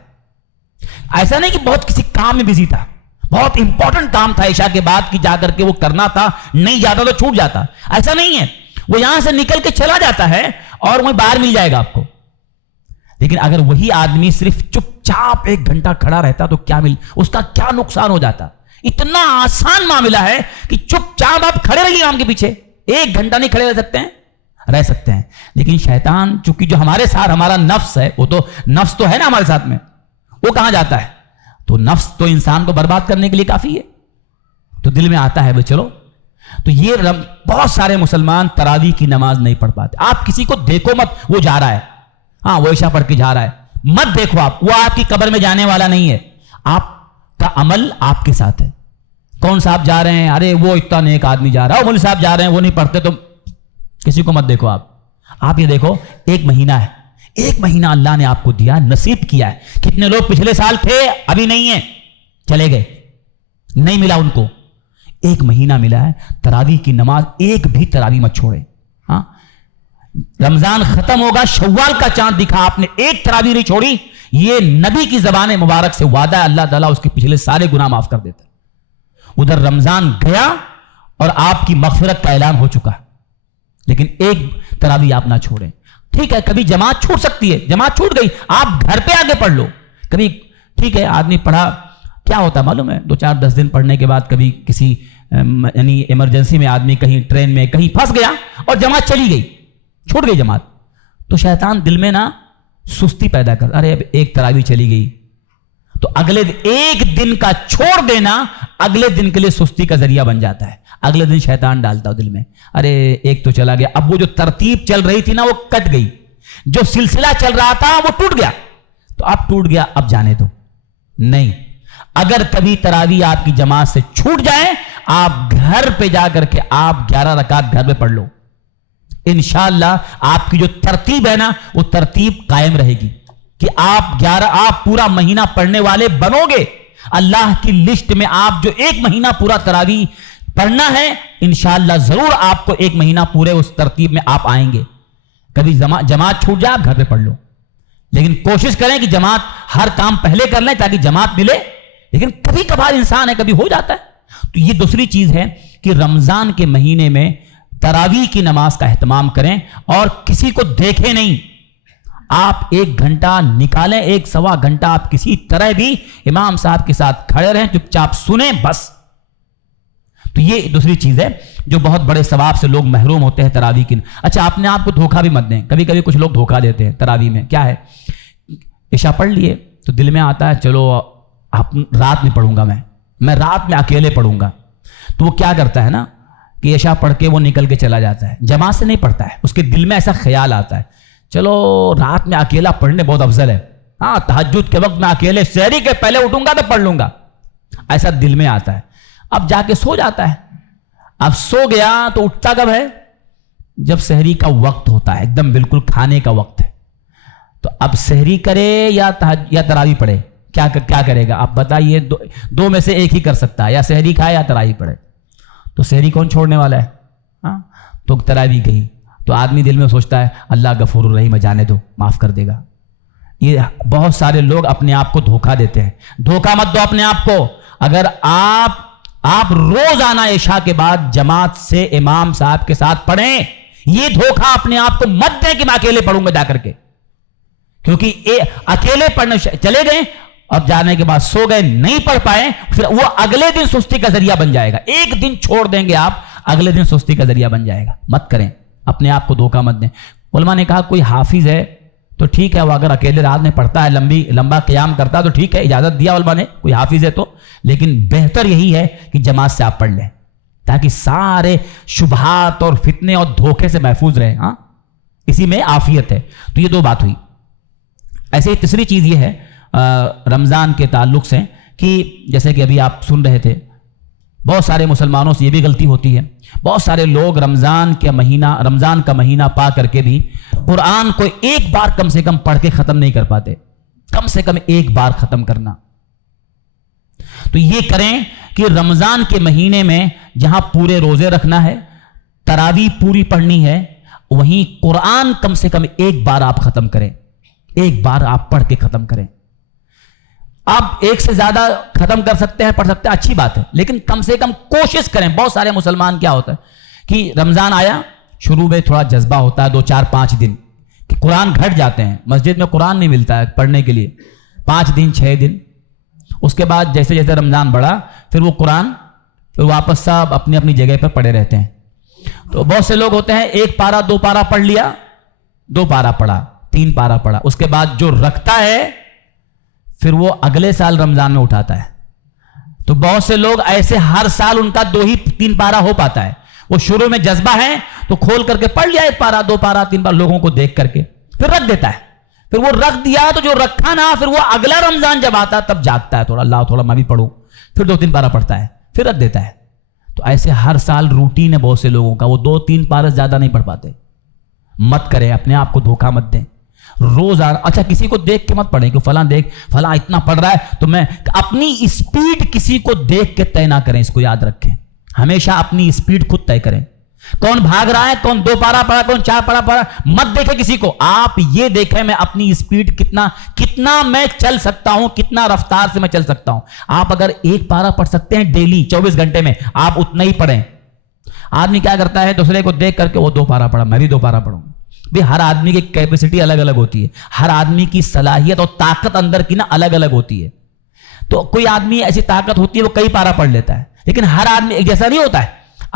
ایسا نہیں کہ بہت کسی کام میں بزی تھا, بہت امپورٹنٹ کام تھا عشاء کے بعد کی جا کر کے وہ کرنا تھا, نہیں جاتا تو چھوٹ جاتا. ایسا نہیں ہے, وہ یہاں سے نکل کے چلا جاتا ہے اور وہ باہر مل جائے گا آپ کو. لیکن اگر وہی آدمی صرف چپ چاپ 1 گھنٹہ کھڑا رہتا تو کیا اس کا کیا نقصان ہو جاتا. اتنا آسان معاملہ ہے کہ چپ چاپ آپ کھڑے رہیے امام کے پیچھے. 1 گھنٹہ نہیں کھڑے رہ سکتے ہیں. لیکن شیطان چونکہ جو ہمارے ساتھ ہمارا نفس ہے, وہ تو نفس تو ہے نا ہمارے ساتھ میں, وہ کہاں جاتا ہے؟ تو نفس تو انسان کو برباد کرنے کے لیے کافی ہے. تو دل میں آتا ہے بھائی چلو. تو یہ بہت سارے مسلمان تراویح کی نماز نہیں پڑھ پاتے. آپ کسی کو دیکھو مت, وہ جا رہا ہے, ہاں وہ عشاء پڑھ کے جا رہا ہے, مت دیکھو آپ, وہ آپ کی قبر میں جانے والا نہیں ہے. آپ کا عمل آپ کے ساتھ ہے. کون صاحب جا رہے ہیں, ارے وہ اتنا نیک آدمی جا رہا ہے, مولوی صاحب جا رہے ہیں وہ نہیں پڑھتے, تو کسی کو مت دیکھو. آپ یہ دیکھو 1 مہینہ ہے, 1 مہینہ اللہ نے آپ کو دیا, نصیب کیا ہے. کتنے لوگ پچھلے سال تھے ابھی نہیں ہیں, چلے گئے, نہیں ملا ان کو. 1 مہینہ ملا ہے. تراویح کی نماز, ایک بھی تراویح مت چھوڑے. ہاں, رمضان ختم ہوگا, شوال کا چاند دکھا, آپ نے 1 تراویح نہیں چھوڑی, یہ نبی کی زبان مبارک سے وعدہ ہے, اللہ تعالیٰ اس کے پچھلے سارے گناہ معاف کر دیتا ہے. ادھر رمضان گیا اور آپ کی مغفرت کا اعلان ہو چکا, لیکن 1 تراویح آپ نہ چھوڑیں. ٹھیک ہے, کبھی جماعت چھوٹ سکتی ہے, جماعت چھوٹ گئی, آپ گھر پہ آگے پڑھ لو. کبھی ٹھیک ہے آدمی پڑھا, کیا ہوتا ہے معلوم ہے, 2 4 10 دن پڑھنے کے بعد کبھی کسی یعنی ایمرجنسی میں آدمی کہیں ٹرین میں کہیں پھنس گیا اور جماعت چلی گئی, چھوٹ گئی جماعت, تو شیطان دل میں نا سستی پیدا کر, ارے اب 1 تراویح چلی گئی, تو اگلے 1 دن کا چھوڑ دینا اگلے دن کے لیے سستی کا ذریعہ بن جاتا ہے. اگلے دن شیطان ڈالتا ہو دل میں, ارے 1 تو چلا گیا, اب وہ جو ترتیب چل رہی تھی نا وہ کٹ گئی, جو سلسلہ چل رہا تھا وہ ٹوٹ گیا, تو اب ٹوٹ گیا, اب جانے دو. نہیں, اگر کبھی تراویح آپ کی جماعت سے چھوٹ جائے, آپ گھر پہ جا کر کے آپ 11 رکعت گھر پہ پڑھ لو. انشاءاللہ آپ کی جو ترتیب ہے نا وہ ترتیب قائم رہے گی کہ آپ پورا مہینہ پڑھنے والے بنو گے. اللہ کی لسٹ میں آپ جو 1 مہینہ پورا تراویح پڑھنا ہے, انشاءاللہ ضرور آپ کو 1 مہینہ پورے اس ترتیب میں آپ آئیں گے. کبھی جماعت چھوٹ جائے آپ گھر پہ پڑھ لو, لیکن کوشش کریں کہ جماعت ہر کام پہلے کر لیں تاکہ جماعت ملے. لیکن کبھی کبھار انسان ہے, کبھی ہو جاتا ہے. تو یہ دوسری چیز ہے کہ رمضان کے مہینے میں تراویح کی نماز کا اہتمام کریں اور کسی کو دیکھیں نہیں. آپ 1 گھنٹہ نکالیں, 1 سوا گھنٹہ آپ کسی طرح بھی امام صاحب کے ساتھ کھڑے رہیں, چپ چاپ سنیں بس. تو یہ دوسری چیز ہے جو بہت بڑے ثواب سے لوگ محروم ہوتے ہیں تراویح کی. اچھا, آپ نے آپ کو دھوکہ بھی مت دیں. کبھی کبھی کچھ لوگ دھوکہ دیتے ہیں تراویح میں. کیا ہے, عشاء پڑھ لیے تو دل میں آتا ہے چلو رات میں پڑھوں گا, میں رات میں اکیلے پڑھوں گا. تو وہ کیا کرتا ہے نا کہ عشاء پڑھ کے وہ نکل کے چلا جاتا ہے, جماعت سے نہیں پڑھتا ہے. اس کے دل میں ایسا خیال آتا ہے چلو رات میں اکیلا پڑھنے بہت افضل ہے, ہاں تہجد کے وقت میں اکیلے سحری کے پہلے اٹھوں گا تو پڑھ لوں گا, ایسا دل میں آتا ہے. اب جا کے سو جاتا ہے. اب سو گیا تو اٹھتا کب ہے, جب سحری کا وقت ہوتا ہے, ایک دم بالکل کھانے کا وقت ہے. تو اب سحری کرے یا تراویح پڑھے, کیا کرے گا آپ بتائیے؟ 2 میں سے ایک ہی کر سکتا ہے, یا سحری کھائے یا تراویح پڑھے. تو سحری کون چھوڑنے والا ہے؟ ہاں، تو تراویح گئی تو آدمی دل میں سوچتا ہے اللہ غفور الرحیم، جانے دو، معاف کر دے گا۔ یہ بہت سارے لوگ اپنے آپ کو دھوکہ دیتے ہیں۔ دھوکہ مت دو اپنے آپ کو۔ اگر آپ روزانہ عشاء کے بعد جماعت سے امام صاحب کے ساتھ پڑھیں، یہ دھوکہ اپنے آپ کو مت دیں کہ میں اکیلے پڑھوں گا جا کر کے، کیونکہ اکیلے پڑھنے چلے گئے اور جانے کے بعد سو گئے، نہیں پڑھ پائے، پھر وہ اگلے دن سستی کا ذریعہ بن جائے گا۔ ایک دن چھوڑ دیں گے آپ، اگلے دن سستی کا ذریعہ بن جائے گا۔ مت کریں، اپنے آپ کو دھوکہ مت دیں۔ علماء نے کہا کوئی حافظ ہے تو ٹھیک ہے، وہ اگر اکیلے رات میں پڑھتا ہے، لمبا قیام کرتا ہے تو ٹھیک ہے، اجازت دیا علماء نے، کوئی حافظ ہے تو، لیکن بہتر یہی ہے کہ جماعت سے آپ پڑھ لیں تاکہ سارے شبہات اور فتنے اور دھوکے سے محفوظ رہیں۔ ہاں، اسی میں عافیت ہے۔ تو یہ دو بات ہوئی۔ ایسے ہی تیسری چیز یہ ہے رمضان کے تعلق سے کہ جیسے کہ ابھی آپ سن رہے تھے، بہت سارے مسلمانوں سے یہ بھی غلطی ہوتی ہے، بہت سارے لوگ رمضان کا مہینہ پا کر کے بھی قرآن کو ایک بار کم سے کم پڑھ کے ختم نہیں کر پاتے۔ کم سے کم ایک بار ختم کرنا۔ تو یہ کریں کہ رمضان کے مہینے میں جہاں پورے روزے رکھنا ہے، تراویح پوری پڑھنی ہے، وہیں قرآن کم سے کم ایک بار آپ ختم کریں، ایک بار آپ پڑھ کے ختم کریں۔ آپ ایک سے زیادہ ختم کر سکتے ہیں، پڑھ سکتے ہیں، اچھی بات ہے، لیکن کم سے کم کوشش کریں۔ بہت سارے مسلمان کیا ہوتا ہے کہ رمضان آیا، شروع میں تھوڑا جذبہ ہوتا ہے، 2 4 5 دن کہ قرآن گھٹ جاتے ہیں، مسجد میں قرآن نہیں ملتا ہے پڑھنے کے لیے، 5 دن 6 دن، اس کے بعد جیسے جیسے رمضان بڑھا پھر وہ قرآن پھر واپس سب اپنی اپنی جگہ پر پڑے رہتے ہیں۔ تو بہت سے لوگ ہوتے ہیں 1 پارہ 2 پارہ پڑھ لیا، 2 پارہ پڑھا، 3 پارہ پڑھا، اس کے بعد جو رکھتا ہے پھر وہ اگلے سال رمضان میں اٹھاتا ہے۔ تو بہت سے لوگ ایسے ہر سال ان کا 2 ہی 3 پارہ ہو پاتا ہے۔ وہ شروع میں جذبہ ہے تو کھول کر کے پڑھ لیا 1 پارہ 2 پارہ 3 پارہ لوگوں کو دیکھ کر کے، پھر رکھ دیتا ہے۔ پھر وہ رکھ دیا تو جو رکھا نا، پھر وہ اگلا رمضان جب آتا ہے تب جاگتا ہے، تھوڑا میں بھی پڑھوں، پھر 2 3 پارہ پڑھتا ہے، پھر رکھ دیتا ہے۔ تو ایسے ہر سال روٹین ہے بہت سے لوگوں کا، وہ 2 3 پارہ زیادہ نہیں پڑھ پاتے۔ مت کریں، اپنے آپ کو دھوکہ مت دیں۔ روزانہ اچھا کسی کو دیکھ کے مت پڑھیں کہ فلاں اتنا پڑھ رہا ہے تو میں اپنی اسپیڈ کسی کو دیکھ کے طے نہ کریں، اس کو یاد رکھیں۔ ہمیشہ اپنی اسپیڈ خود طے کریں۔ کون بھاگ رہا ہے، کون 2 پارہ پڑھا، کون 4 پارہ پڑھا، مت دیکھیں کسی کو، آپ یہ دیکھیں میں اپنی اسپیڈ کتنا میں چل سکتا ہوں، کتنا رفتار سے میں چل سکتا ہوں۔ آپ اگر 1 پارہ پڑھ سکتے ہیں ڈیلی 24 گھنٹے میں، آپ اتنا ہی پڑھیں۔ آدمی کیا کرتا ہے، دوسرے کو دیکھ کر کے وہ 2 پارہ پڑھا، میں بھی 2 پارہ پڑھوں۔ ہر آدمی کی کیپیسٹی الگ الگ ہوتی ہے، ہر آدمی کی صلاحیت اور طاقت اندر کی الگ الگ ہوتی ہے۔ تو کوئی آدمی ایسی طاقت ہوتی ہے وہ کئی پارہ پڑھ لیتا ہے، لیکن ہر آدمی ایک جیسا نہیں ہوتا ہے۔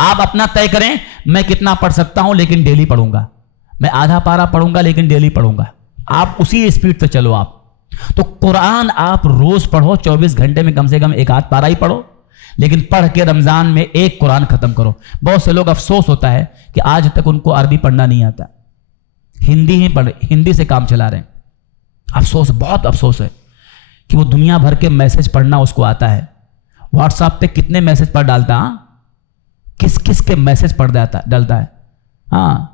آپ اپنا طے کریں میں کتنا پڑھ سکتا ہوں لیکن ڈیلی پڑھوں گا، میں آدھا پارہ پڑھوں گا لیکن ڈیلی پڑھوں گا۔ آپ اسی اسپیڈ سے چلو۔ آپ تو قرآن آپ روز پڑھو، 24 گھنٹے میں کم سے کم 1 آدھ پارہ ہی پڑھو، لیکن پڑھ کے رمضان میں 1 قرآن ختم کرو۔ بہت سے لوگ افسوس ہوتا ہے کہ آج تک ان کو عربی پڑھنا نہیں آتا، ہندی سے کام چلا رہے ہیں۔ افسوس، بہت افسوس ہے کہ وہ دنیا بھر کے میسج پڑھنا اس کو آتا ہے، واٹس ایپ پہ کتنے میسج پڑھ ڈالتا ہے، کس کے میسج پڑھ ڈالتا ہے،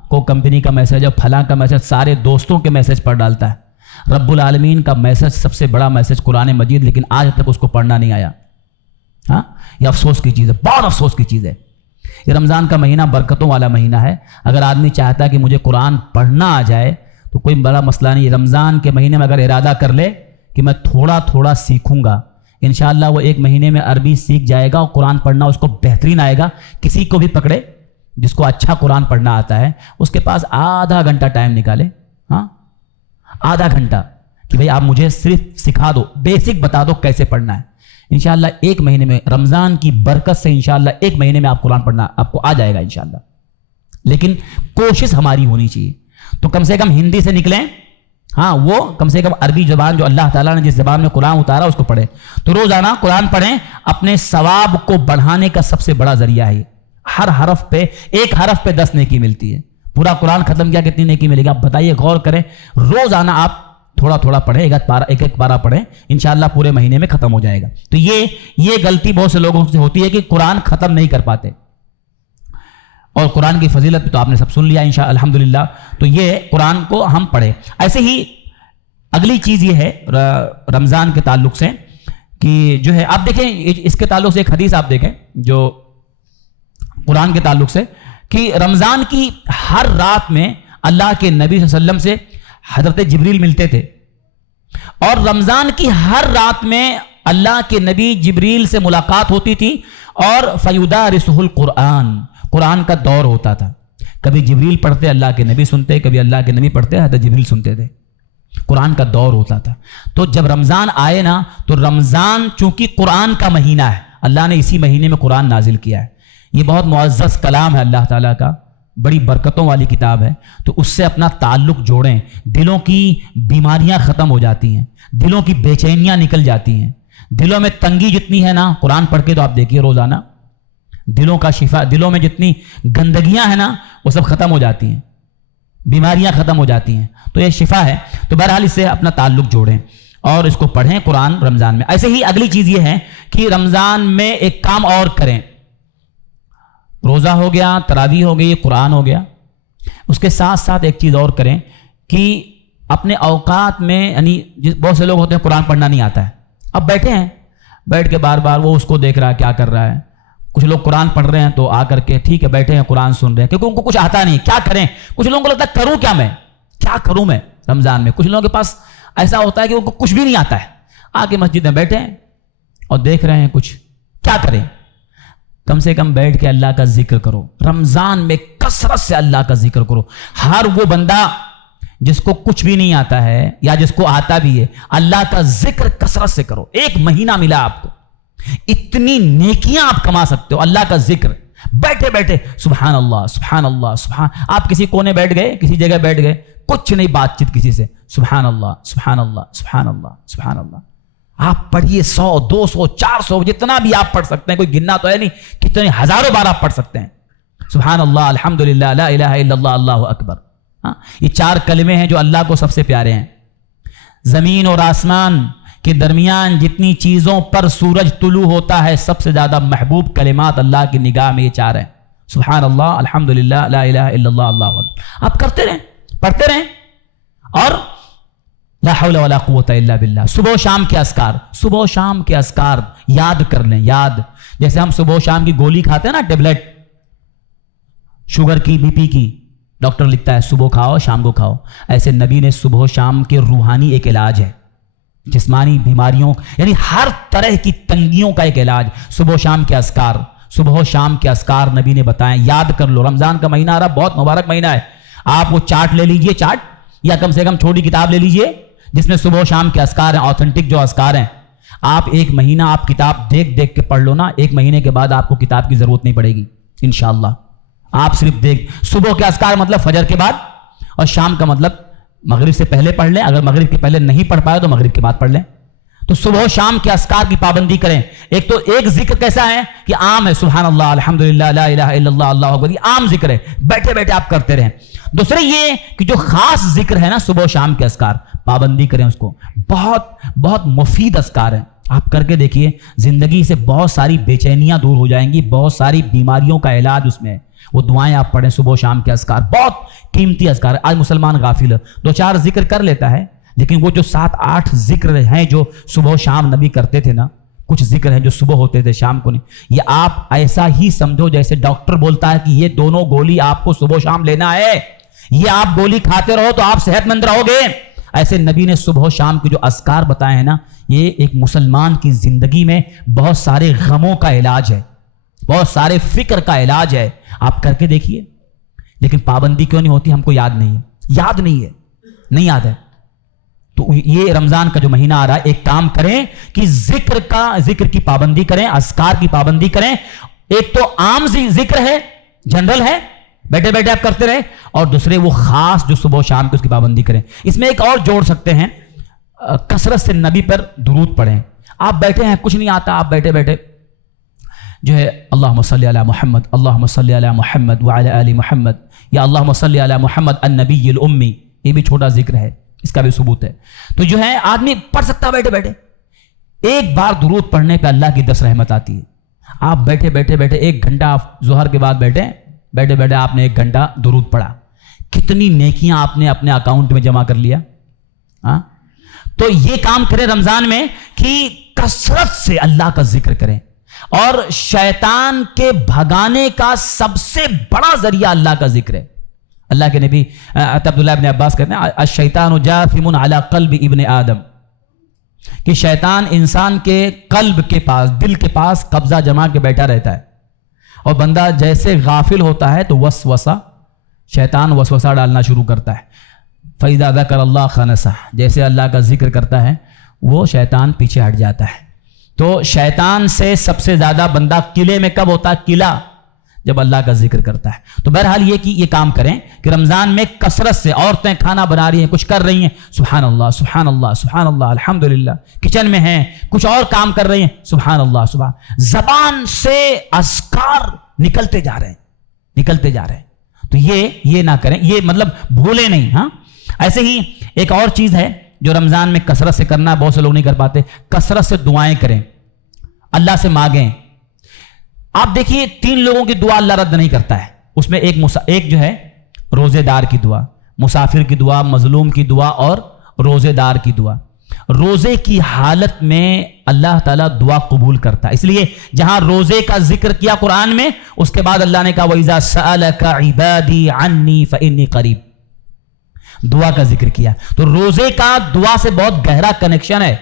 کوئی کمپنی کا میسج ہے، فلاں کا میسج، سارے دوستوں کے میسج پڑھ ڈالتا ہے۔ رب العالمین کا میسج سب سے بڑا میسج قرآن مجید، لیکن آج تک اس کو پڑھنا نہیں آیا۔ یہ افسوس کی چیز ہے، بہت افسوس کی چیز ہے۔ یہ رمضان کا مہینہ برکتوں والا مہینہ ہے۔ اگر آدمی چاہتا ہے کہ مجھے قرآن پڑھنا آ جائے تو کوئی بڑا مسئلہ نہیں۔ رمضان کے مہینے میں اگر ارادہ کر لے کہ میں تھوڑا تھوڑا سیکھوں گا، انشاءاللہ وہ 1 مہینے میں عربی سیکھ جائے گا اور قرآن پڑھنا اس کو بہترین آئے گا۔ کسی کو بھی پکڑے جس کو اچھا قرآن پڑھنا آتا ہے، اس کے پاس آدھا گھنٹہ ٹائم نکالے، آدھا گھنٹہ کہ بھئی آپ مجھے صرف سکھا دو، بیسک بتا دو کیسے پڑھنا ہے۔ انشاءاللہ 1 مہینے میں رمضان کی برکت سے انشاءاللہ 1 مہینے میں آپ قرآن پڑھنا آپ کو آ جائے گا انشاءاللہ۔ لیکن کوشش ہماری ہونی چاہیے، تو کم سے کم ہندی سے نکلیں، وہ کم سے کم عربی زبان جو اللہ تعالیٰ نے جس زبان میں قرآن اتارا اس کو پڑھیں۔ تو روزانہ قرآن پڑھیں، اپنے ثواب کو بڑھانے کا سب سے بڑا ذریعہ ہے۔ ہر حرف پہ 1 حرف پہ 10 نیکی ملتی ہے۔ پورا قرآن ختم کیا کتنی نیکی ملے گی آپ بتائیے، غور کریں۔ روزانہ آپ تھوڑا تھوڑا پڑھیں، ایک پارہ پڑھیں، انشاءاللہ پورے مہینے میں ختم ہو جائے گا۔ تو یہ غلطی بہت سے لوگوں سے ہوتی ہے کہ قرآن ختم نہیں کر پاتے، اور قرآن کی فضیلت تو آپ نے سب سن لیا انشاءاللہ الحمدللہ۔ تو یہ قرآن کو ہم پڑھیں۔ ایسے ہی اگلی چیز یہ ہے رمضان کے تعلق سے کہ جو ہے آپ دیکھیں اس کے تعلق سے ایک حدیث آپ دیکھیں جو قرآن کے تعلق سے کہ رمضان کی ہر رات میں اللہ کے نبی صلی اللہ علیہ وسلم سے حضرت جبریل ملتے تھے، اور رمضان کی ہر رات میں اللہ کے نبی جبریل سے ملاقات ہوتی تھی، اور فیدارسہ القرآن، قرآن کا دور ہوتا تھا، کبھی جبریل پڑھتے اللہ کے نبی سنتے، کبھی اللہ کے نبی پڑھتے حضرت جبریل سنتے تھے، قرآن کا دور ہوتا تھا۔ تو جب رمضان آئے نا، تو رمضان چونکہ قرآن کا مہینہ ہے، اللہ نے اسی مہینے میں قرآن نازل کیا ہے، یہ بہت معزز کلام ہے اللہ تعالیٰ کا، بڑی برکتوں والی کتاب ہے، تو اس سے اپنا تعلق جوڑیں، دلوں کی بیماریاں ختم ہو جاتی ہیں، دلوں کی بے چینیاں نکل جاتی ہیں، دلوں میں تنگی جتنی ہے نا، قرآن پڑھ کے تو آپ دیکھیے روزانہ دلوں کا شفا، دلوں میں جتنی گندگیاں ہیں نا وہ سب ختم ہو جاتی ہیں، بیماریاں ختم ہو جاتی ہیں، تو یہ شفا ہے۔ تو بہرحال اس سے اپنا تعلق جوڑیں اور اس کو پڑھیں قرآن رمضان میں۔ ایسے ہی اگلی چیز یہ ہے کہ رمضان میں ایک کام اور کریں، روزہ ہو گیا، تراویح ہو گئی، قرآن ہو گیا، اس کے ساتھ ساتھ ایک چیز اور کریں کہ اپنے اوقات میں، یعنی بہت سے لوگ ہوتے ہیں قرآن پڑھنا نہیں آتا ہے، اب بیٹھے ہیں، بیٹھ کے بار بار وہ اس کو دیکھ رہا ہے کیا کر رہا ہے، کچھ لوگ قرآن پڑھ رہے ہیں تو آ کر کے ٹھیک ہے بیٹھے ہیں قرآن سن رہے ہیں، کیونکہ ان کو کچھ آتا نہیں، کیا کریں، کچھ لوگوں کو لگتا ہے کروں کیا کروں میں رمضان میں، کچھ لوگوں کے پاس ایسا ہوتا ہے کہ ان کو کچھ بھی نہیں آتا ہے، آ کے مسجد میں بیٹھے ہیں اور دیکھ رہے ہیں کچھ، کیا کریں، کم سے کم بیٹھ کے اللہ کا ذکر کرو، رمضان میں کثرت سے اللہ کا ذکر کرو۔ ہر وہ بندہ جس کو کچھ بھی نہیں آتا ہے یا جس کو آتا بھی ہے، اللہ کا ذکر کثرت سے کرو۔ ایک مہینہ ملا آپ کو، اتنی نیکیاں آپ کما سکتے ہو، اللہ کا ذکر بیٹھے بیٹھے سبحان اللہ سبحان اللہ سبحان، آپ کسی کونے بیٹھ گئے، کسی جگہ بیٹھ گئے، کچھ نہیں بات چیت کسی سے، سبحان اللہ سبحان اللہ سبحان اللہ سبحان اللہ، آپ پڑھیے 100 200 400 جتنا بھی آپ پڑھ سکتے ہیں، کوئی گننا تو ہے نہیں، کتنے ہزاروں بار آپ پڑھ سکتے ہیں، سبحان اللہ الحمدللہ لا الہ الا اللہ اللہ اکبر۔ یہ 4 کلمے ہیں جو اللہ کو سب سے پیارے ہیں۔ زمین اور آسمان کے درمیان جتنی چیزوں پر سورج طلوع ہوتا ہے، سب سے زیادہ محبوب کلمات اللہ کی نگاہ میں یہ 4 ہیں، سبحان اللہ الحمدللہ لا الہ الا اللہ اللہ اکبر۔ آپ کرتے رہیں، پڑھتے رہیں، اور لا حول ولا قوت الا باللہ۔ صبح و شام کے اذکار، صبح و شام کے اذکار یاد کر لیں، یاد، جیسے ہم صبح و شام کی گولی کھاتے ہیں نا، ٹیبلٹ شوگر کی، بی پی کی، ڈاکٹر لکھتا ہے صبح کھاؤ شام کو کھاؤ، ایسے نبی نے صبح و شام کے روحانی ایک علاج ہے، جسمانی بیماریوں یعنی ہر طرح کی تنگیوں کا ایک علاج، صبح و شام کے اذکار، صبح و شام کے اذکار نبی نے بتائیں، یاد کر لو۔ رمضان کا مہینہ آ رہا، بہت مبارک مہینہ ہے، آپ وہ چارٹ لے لیجئے، چارٹ یا کم سے کم چھوٹی کتاب لے لیجئے جس میں صبح و شام کے اذکار ہیں، آتھنٹک جو اذکار ہیں، آپ ایک مہینہ آپ کتاب دیکھ دیکھ کے پڑھ لو نا، ایک مہینے کے بعد آپ کو کتاب کی ضرورت نہیں پڑے گی انشاءاللہ۔ آپ صرف دیکھ، صبح کے اذکار مطلب فجر کے بعد، اور شام کا مطلب مغرب سے پہلے پڑھ لیں، اگر مغرب کے پہلے نہیں پڑھ پائے تو مغرب کے بعد پڑھ لیں۔ تو صبح و شام کے اذکار کی پابندی کریں۔ ایک تو ایک ذکر کیسا ہے کہ عام ہے، سبحان اللہ الحمدللہ لا الہ الا اللہ اللہ اکبر، یہ عام ذکر ہے، بیٹھے بیٹھے آپ کرتے رہیں۔ دوسرے یہ کہ جو خاص ذکر ہے نا صبح و شام کے اذکار، پابندی کریں اس کو، بہت بہت مفید اذکار ہیں، آپ کر کے دیکھیے، زندگی سے بہت ساری بے چینیاں دور ہو جائیں گی، بہت ساری بیماریوں کا علاج اس میں ہے۔ وہ دعائیں آپ پڑھیں صبح و شام کے اذکار، بہت قیمتی اذکار ہے۔ آج مسلمان غافل ہے، 2-4 ذکر کر لیتا ہے، لیکن وہ جو 7-8 ذکر ہیں جو صبح و شام نبی کرتے تھے نا، کچھ ذکر ہیں جو صبح ہوتے تھے شام کو نہیں، یہ آپ ایسا ہی سمجھو جیسے ڈاکٹر بولتا ہے کہ یہ دونوں گولی آپ کو صبح و شام لینا ہے، یہ آپ گولی کھاتے رہو تو آپ صحت مند رہو گے۔ ایسے نبی نے صبح و شام کے جو اذکار بتائے ہیں نا، یہ ایک مسلمان کی زندگی میں بہت سارے غموں کا علاج ہے، بہت سارے فکر کا علاج ہے، آپ کر کے دیکھیے۔ لیکن پابندی کیوں نہیں ہوتی؟ ہم کو یاد نہیں ہے، یاد نہیں ہے، نہیں یاد ہے۔ تو یہ رمضان کا جو مہینہ آ رہا ہے، ایک کام کریں کہ ذکر کی پابندی کریں، اذکار کی پابندی کریں۔ ایک تو عام ذکر ہے، جنرل ہے، بیٹھے بیٹھے آپ کرتے رہے، اور دوسرے وہ خاص جو صبح و شام کی اس کی پابندی کریں۔ اس میں ایک اور جوڑ سکتے ہیں، کثرت سے نبی پر درود پڑھیں۔ آپ بیٹھے ہیں، کچھ نہیں آتا، آپ بیٹھے بیٹھے جو ہے اللہم صلی علی محمد اللہم صلی علی محمد وعلی آل محمد، یا اللہم صلی علی محمد النبی الامی، یہ بھی چھوٹا ذکر ہے، اس کا بھی ثبوت ہے۔ تو جو ہے آدمی پڑھ سکتا بیٹھے بیٹھے، ایک بار درود پڑھنے پہ اللہ کی 10 رحمت آتی ہے۔ آپ بیٹھے بیٹھے 1 گھنٹہ ظہر کے بعد بیٹھے بیٹھے آپ نے 1 گھنٹہ درود پڑھا، کتنی نیکیاں آپ نے اپنے اکاؤنٹ میں جمع کر لیا۔ تو یہ کام کریں رمضان میں کہ کثرت سے اللہ کا ذکر کریں، اور شیطان کے بھگانے کا سب سے بڑا ذریعہ اللہ کا ذکر ہے. اللہ کے نبی عبداللہ ابن عباس کہتے ہیں الشیطان جاثم علی قلب ابن آدم، کہ شیطان انسان کے قلب کے پاس، دل کے پاس قبضہ جما کے بیٹھا رہتا ہے، اور بندہ جیسے غافل ہوتا ہے تو شیطان وسوسہ ڈالنا شروع کرتا ہے. فَإِذَا ذَكَرَ اللَّهَ خَنَسَهُ، جیسے اللہ کا ذکر کرتا ہے وہ شیطان پیچھے ہٹ جاتا ہے. تو شیطان سے سب سے زیادہ بندہ قلعے میں کب ہوتا ہے؟ قلعہ جب اللہ کا ذکر کرتا ہے. تو بہرحال یہ کہ یہ کام کریں کہ رمضان میں کثرت سے، عورتیں کھانا بنا رہی ہیں، کچھ کر رہی ہیں، سبحان اللہ سبحان اللہ سبحان اللہ الحمدللہ، کچن میں ہیں کچھ اور کام کر رہی ہیں، سبحان اللہ سبحان، زبان سے اذکار نکلتے جا رہے ہیں. تو یہ نہ کریں، یہ مطلب بھولے نہیں. ہاں ایسے ہی ایک اور چیز ہے جو رمضان میں کثرت سے کرنا بہت سے لوگ نہیں کر پاتے، کثرت سے دعائیں کریں، اللہ سے مانگیں. آپ دیکھیے 3 لوگوں کی دعا اللہ رد نہیں کرتا ہے. اس میں ایک جو ہے روزے دار کی دعا، مسافر کی دعا، مظلوم کی دعا اور روزے دار کی دعا. روزے کی حالت میں اللہ تعالیٰ دعا قبول کرتا ہے. اس لیے جہاں روزے کا ذکر کیا قرآن میں، اس کے بعد اللہ نے کہا وَإِذَا سَأَلَكَ عِبَادِي عَنِّي فَإِنِّي قَرِيبٌ، دعا کا ذکر کیا. تو روزے کا دعا سے بہت گہرا کنیکشن ہے.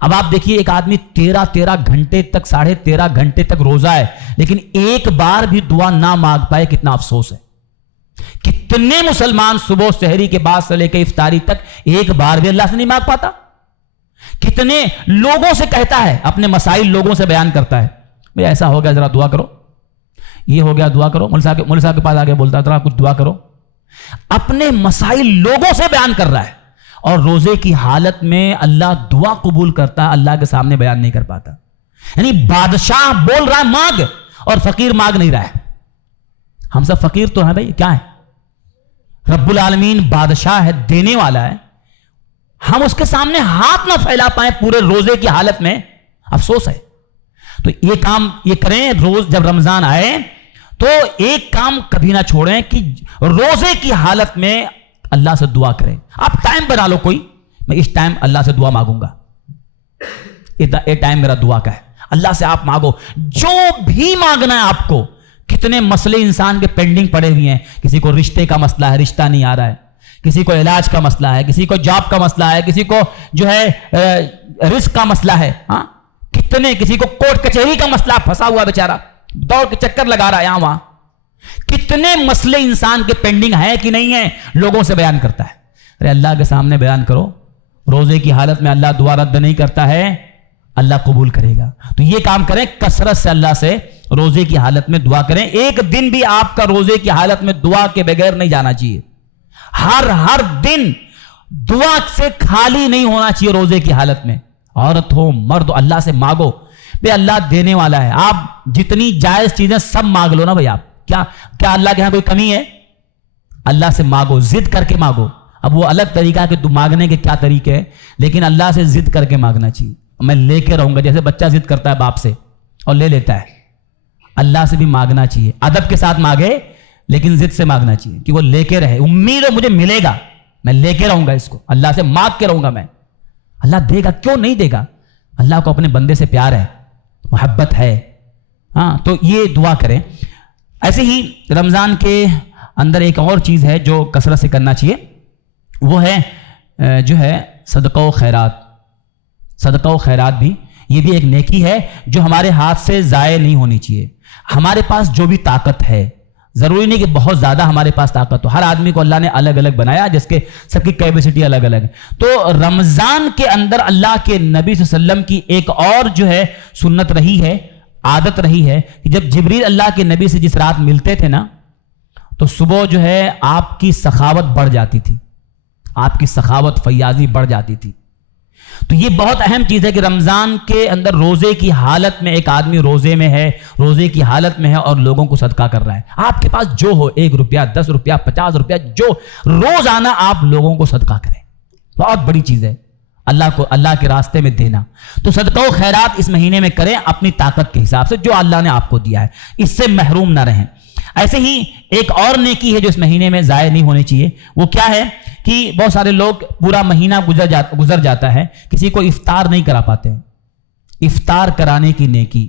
اب آپ دیکھیے ایک آدمی 13 گھنٹے تک، 13.5 گھنٹے تک روزہ ہے، لیکن ایک بار بھی دعا نہ مانگ پائے، کتنا افسوس ہے. کتنے مسلمان صبح سحری کے بعد سے لے کے افطاری تک ایک بار بھی اللہ سے نہیں مانگ پاتا. کتنے لوگوں سے کہتا ہے، اپنے مسائل لوگوں سے بیان کرتا ہے، بھئی ایسا ہو گیا ذرا دعا کرو، یہ ہو گیا دعا کرو، مولوی صاحب کے پاس آگے بولتا ہے ذرا کچھ دعا کرو. اپنے مسائل لوگوں سے بیان کر رہا ہے، اور روزے کی حالت میں اللہ دعا قبول کرتا ہے، اللہ کے سامنے بیان نہیں کر پاتا. یعنی بادشاہ بول رہا ہے مانگ، اور فقیر مانگ نہیں رہا ہے. ہم سب فقیر تو ہیں بھائی، کیا ہے؟ رب العالمین بادشاہ ہے، دینے والا ہے، ہم اس کے سامنے ہاتھ نہ پھیلا پائیں پورے روزے کی حالت میں، افسوس ہے. تو یہ کام یہ کریں، روز جب رمضان آئے تو ایک کام کبھی نہ چھوڑیں کہ روزے کی حالت میں اللہ سے دعا کریں. آپ ٹائم بنا لو کوئی، میں اس ٹائم اللہ سے دعا مانگوں گا، یہ ٹائم میرا دعا کا ہے. اللہ سے آپ مانگو جو بھی مانگنا ہے آپ کو. کتنے مسئلے انسان کے پینڈنگ پڑے ہوئے ہیں، کسی کو رشتے کا مسئلہ ہے، رشتہ نہیں آ رہا ہے، کسی کو علاج کا مسئلہ ہے، کسی کو جاب کا مسئلہ ہے، کسی کو جو ہے رزق کا مسئلہ ہے. ہاں کسی کو کورٹ کچہری کا مسئلہ، پھنسا ہوا بیچارہ، دوڑ کے چکر لگا رہا ہے یہاں وہاں. کتنے مسئلے انسان کے پینڈنگ ہیں کہ نہیں ہیں، لوگوں سے بیان کرتا ہے. ارے اللہ کے سامنے بیان کرو. روزے کی حالت میں اللہ دعا رد نہیں کرتا ہے، اللہ قبول کرے گا. تو یہ کام کریں، کثرت سے اللہ سے روزے کی حالت میں دعا کریں. ایک دن بھی آپ کا روزے کی حالت میں دعا کے بغیر نہیں جانا چاہیے. ہر دن دعا سے خالی نہیں ہونا چاہیے. روزے کی حالت میں عورت ہو مرد ہو، اللہ سے مانگو. بے اللہ دینے والا ہے. آپ جتنی جائز چیزیں سب مانگ لو نا بھائی. آپ کیا اللہ کے ہاں کوئی کمی ہے؟ اللہ سے مانگو، ضد کر کے مانگو. اب وہ الگ طریقہ کہ تو مانگنے کے کیا طریقے ہیں، لیکن اللہ سے ضد کر کے مانگنا چاہیے. میں لے کے رہوں گا، جیسے بچہ ضد کرتا ہے باپ سے اور لے لیتا ہے. اللہ سے بھی مانگنا چاہیے، ادب کے ساتھ مانگے لیکن ضد سے مانگنا چاہیے کہ وہ لے کے رہے. امید ہے مجھے ملے گا، میں لے کے رہوں گا اس کو، اللہ سے مانگ کے رہوں گا. میں اللہ دے گا، کیوں نہیں دے گا؟ اللہ کو اپنے بندے سے پیار ہے، محبت ہے. ہاں تو یہ دعا کریں. ایسے ہی رمضان کے اندر ایک اور چیز ہے جو کثرت سے کرنا چاہیے، وہ ہے جو ہے صدقہ و خیرات. صدقہ و خیرات بھی، یہ بھی ایک نیکی ہے جو ہمارے ہاتھ سے ضائع نہیں ہونی چاہیے. ہمارے پاس جو بھی طاقت ہے، ضروری نہیں کہ بہت زیادہ ہمارے پاس طاقت ہو، ہر آدمی کو اللہ نے الگ الگ بنایا، جس کے سب کی کیپیسٹی الگ الگ ہے. تو رمضان کے اندر اللہ کے نبی صلی اللہ علیہ وسلم کی ایک اور جو ہے سنت رہی ہے، عادت رہی ہے کہ جب جبریل اللہ کے نبی سے جس رات ملتے تھے نا، تو صبح جو ہے آپ کی سخاوت بڑھ جاتی تھی، آپ کی سخاوت فیاضی بڑھ جاتی تھی. تو یہ بہت اہم چیز ہے کہ رمضان کے اندر روزے کی حالت میں ایک آدمی روزے میں ہے، روزے کی حالت میں ہے اور لوگوں کو صدقہ کر رہا ہے. آپ کے پاس جو ہو، 1 روپیہ 10 روپیہ 50 روپیہ، جو روزانہ آپ لوگوں کو صدقہ کریں. بہت بڑی چیز ہے اللہ کے راستے میں دینا. تو صدقہ و خیرات اس مہینے میں کریں اپنی طاقت کے حساب سے، جو اللہ نے آپ کو دیا ہے، اس سے محروم نہ رہیں. ایسے ہی ایک اور نیکی ہے جو اس مہینے میں ضائع نہیں ہونی چاہیے. وہ کیا ہے کہ بہت سارے لوگ پورا مہینہ گزر جاتا ہے، کسی کو افطار نہیں کرا پاتے ہیں. افطار کرانے کی نیکی،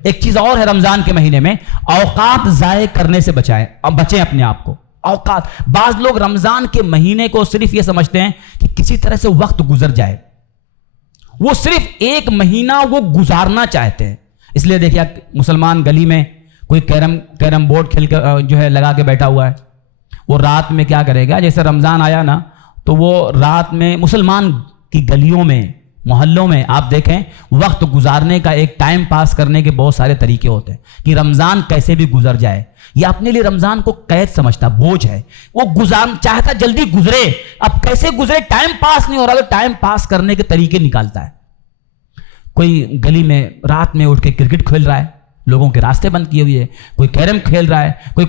ایک چیز اور ہے رمضان کے مہینے میں، اوقات ضائع کرنے سے بچیں اپنے آپ کو. اوقات، بعض لوگ رمضان کے مہینے کو صرف یہ سمجھتے ہیں کہ کسی طرح سے وقت گزر جائے، وہ صرف ایک مہینہ وہ گزارنا چاہتے ہیں. اس لیے دیکھیے مسلمان گلی میں کوئی کیرم بورڈ کھیل کر جو ہے لگا کے بیٹھا ہوا ہے، وہ رات میں کیا کرے گا، جیسے رمضان آیا نا تو وہ رات میں مسلمان کی گلیوں میں محلوں میں آپ دیکھیں وقت گزارنے کا ایک ٹائم پاس کرنے کے بہت سارے طریقے ہوتے ہیں کہ رمضان کیسے بھی گزر جائے. یہ اپنے لیے رمضان کو قید سمجھتا، بوجھ ہے، وہ چاہتا جلدی گزرے. اب کیسے گزرے، ٹائم پاس نہیں ہو رہا تو ٹائم پاس کرنے کے طریقے نکالتا ہے. کوئی گلی میں رات میں اٹھ کے کرکٹ کھیل رہا ہے، لوگوں کے راستے بند کیے ہوئے، کوئی کیرم کھیل رہا ہے، کوئی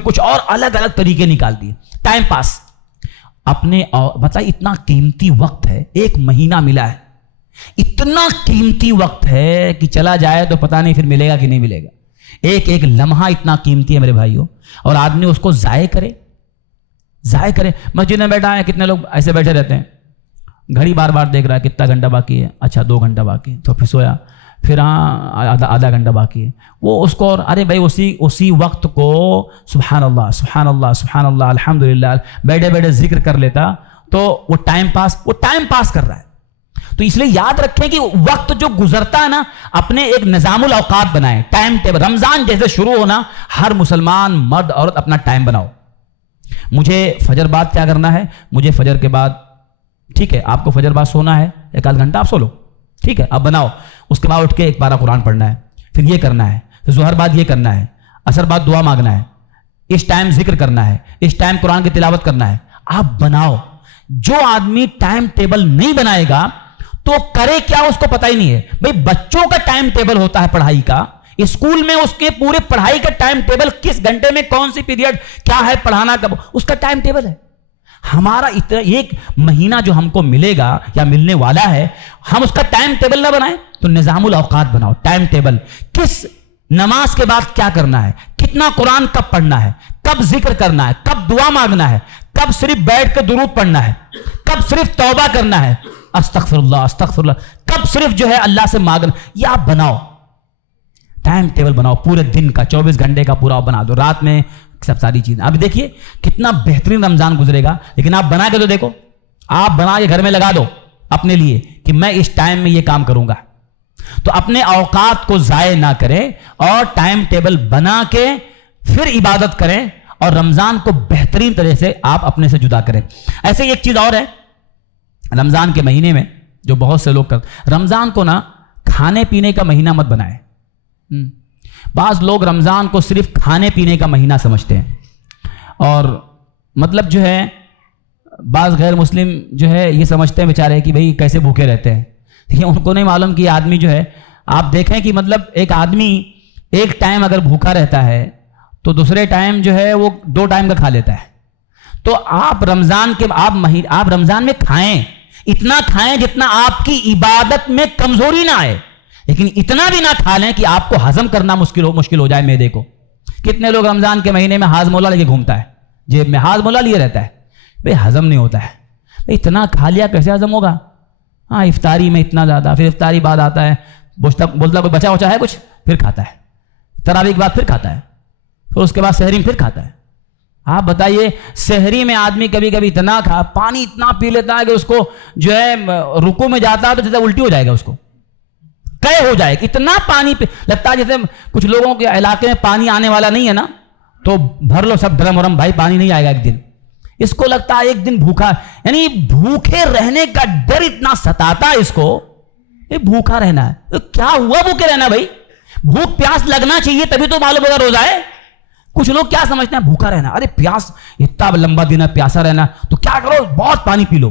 کچھ اور الگ الگ طریقے نکال دیے. ٹائم پاس اپنے بتائیے، اتنا قیمتی وقت ہے، ایک مہینہ ملا ہے، اتنا قیمتی وقت ہے کہ چلا جائے تو پتہ نہیں پھر ملے گا کہ نہیں ملے گا. ایک ایک لمحہ اتنا قیمتی ہے میرے بھائیوں، اور آدمی اس کو ضائع کرے. مسجد میں بیٹھا ہے، کتنے لوگ ایسے بیٹھے رہتے ہیں، گھڑی بار بار دیکھ رہا ہے کتنا گھنٹہ باقی ہے، اچھا 2 گھنٹہ باقی ہے، تو پھر سویا، پھر آدھا گھنٹہ باقی ہے، وہ اس کو، اور ارے بھائی اسی وقت کو سبحان اللہ سبحان اللہ سبحان اللہ الحمدللہ بیٹھے بیٹھے ذکر کر لیتا تو وہ ٹائم پاس کر رہا ہے. تو اس لیے یاد رکھیں کہ وقت جو گزرتا ہے نا، اپنے ایک نظام الاوقات بنائیں، ٹائم ٹیبل. رمضان جیسے شروع ہونا، ہر مسلمان مرد عورت اپنا ٹائم بناؤ. مجھے فجر بعد کیا کرنا ہے، مجھے فجر کے بعد، ٹھیک ہے آپ کو فجر بعد سونا ہے، 1 گھنٹہ آپ سو لو، ٹھیک ہے آپ بناؤ. اس کے بعد اٹھ کے 1 پارہ قرآن پڑھنا ہے، پھر یہ کرنا ہے، پھر ظہر بعد یہ کرنا ہے، عصر بعد دعا مانگنا ہے، اس ٹائم ذکر کرنا ہے، اس ٹائم قرآن کی تلاوت کرنا ہے. آپ بناؤ. جو آدمی ٹائم ٹیبل نہیں بنائے گا تو کرے کیا اس کو پتہ ہی نہیں ہے. بھئی بچوں کا ٹائم ٹیبل ہوتا ہے پڑھائی کا، اسکول میں اس کے پورے پڑھائی کا ٹائم ٹیبل، کس گھنٹے میں کون سی پیریڈ کیا ہے پڑھانا کب، اس کا ٹائم ٹیبل ہے. ہمارا ایک مہینہ جو ہم کو ملے گا یا ملنے والا ہے، ہم اس کا ٹائم ٹیبل نہ بنائیں تو نظام الاوقات بناؤ. ٹائم ٹیبل، کس نماز کے بعد کیا کرنا ہے، کتنا قرآن کب پڑھنا ہے، کب ذکر کرنا ہے، کب دعا مانگنا ہے، کب صرف بیٹھ کے درود پڑھنا ہے، کب صرف توبہ کرنا ہے، استغفر اللہ، کب صرف جو ہے اللہ سے مانگنا. یہ آپ بناؤ، ٹائم ٹیبل بناؤ، پورے دن کا 24 گھنٹے کا پورا بنا دو، رات میں سب ساری چیزیں. اب دیکھیے کتنا بہترین رمضان گزرے گا. لیکن آپ بنا کے تو دیکھو، آپ بنا کے گھر میں لگا دو اپنے لیے کہ میں اس ٹائم میں یہ کام کروں گا. تو اپنے اوقات کو ضائع نہ کریں اور ٹائم ٹیبل بنا کے پھر عبادت کریں، اور رمضان کو بہترین طرح سے آپ اپنے سے جدا کریں. ایسے ایک چیز اور ہے رمضان کے مہینے میں جو بہت سے لوگ کرتے، رمضان کو نا کھانے پینے کا مہینہ مت بنائیں. بعض لوگ رمضان کو صرف کھانے پینے کا مہینہ سمجھتے ہیں، اور مطلب جو ہے بعض غیر مسلم جو ہے یہ سمجھتے ہیں بیچارے کہ بھئی کیسے بھوکے رہتے ہیں. ان کو نہیں معلوم کہ آدمی جو ہے، آپ دیکھیں کہ مطلب ایک آدمی ایک ٹائم اگر بھوکا رہتا ہے تو دوسرے ٹائم جو ہے وہ 2 ٹائم کا کھا لیتا ہے. تو آپ رمضان میں کھائیں، اتنا کھائیں جتنا آپ کی عبادت میں کمزوری نہ آئے، لیکن اتنا بھی نہ کھا لیں کہ آپ کو ہضم کرنا مشکل ہو جائے معدے کو. کتنے لوگ رمضان کے مہینے میں ہاضمولا لے کے گھومتا ہے، جیب میں ہاضمولا لیے رہتا ہے، بھئی ہضم نہیں ہوتا ہے. اتنا کھا لیا کیسے ہضم ہوگا؟ ہاں افطاری میں اتنا زیادہ، پھر افطاری بعد آتا ہے بولتا کوئی بچا وچا ہے کچھ، پھر کھاتا ہے، تراویح کے بعد پھر کھاتا ہے، پھر اس کے بعد سحری میں پھر کھاتا ہے. آپ بتائیے سحری میں آدمی کبھی کبھی اتنا پانی اتنا پی لیتا ہے کہ اس کو جو ہے رکوع میں جاتا ہے تو جیسے الٹی ہو جائے گا، اس کو کہے ہو جائے گا، اتنا پانی لگتا ہے جیسے کچھ لوگوں کے علاقے میں پانی آنے والا نہیں ہے نا، تو بھر لو سب ڈرم ورم، بھائی پانی نہیں آئے گا ایک دن. اس کو لگتا ہے ایک دن بھوکا، یعنی بھوکے رہنے کا ڈر اتنا ستاتا ہے اس کو، یہ بھوکا رہنا ہے. تو کیا ہوا بھوکے رہنا؟ بھائی بھوک پیاس لگنا چاہیے تبھی تو معلوم ہوگا روزہ ہے. کچھ لوگ کیا سمجھتے ہیں بھوکا رہنا، ارے پیاس اتنا لمبا دن ہے پیاسا رہنا، تو کیا کرو بہت پانی پی لو،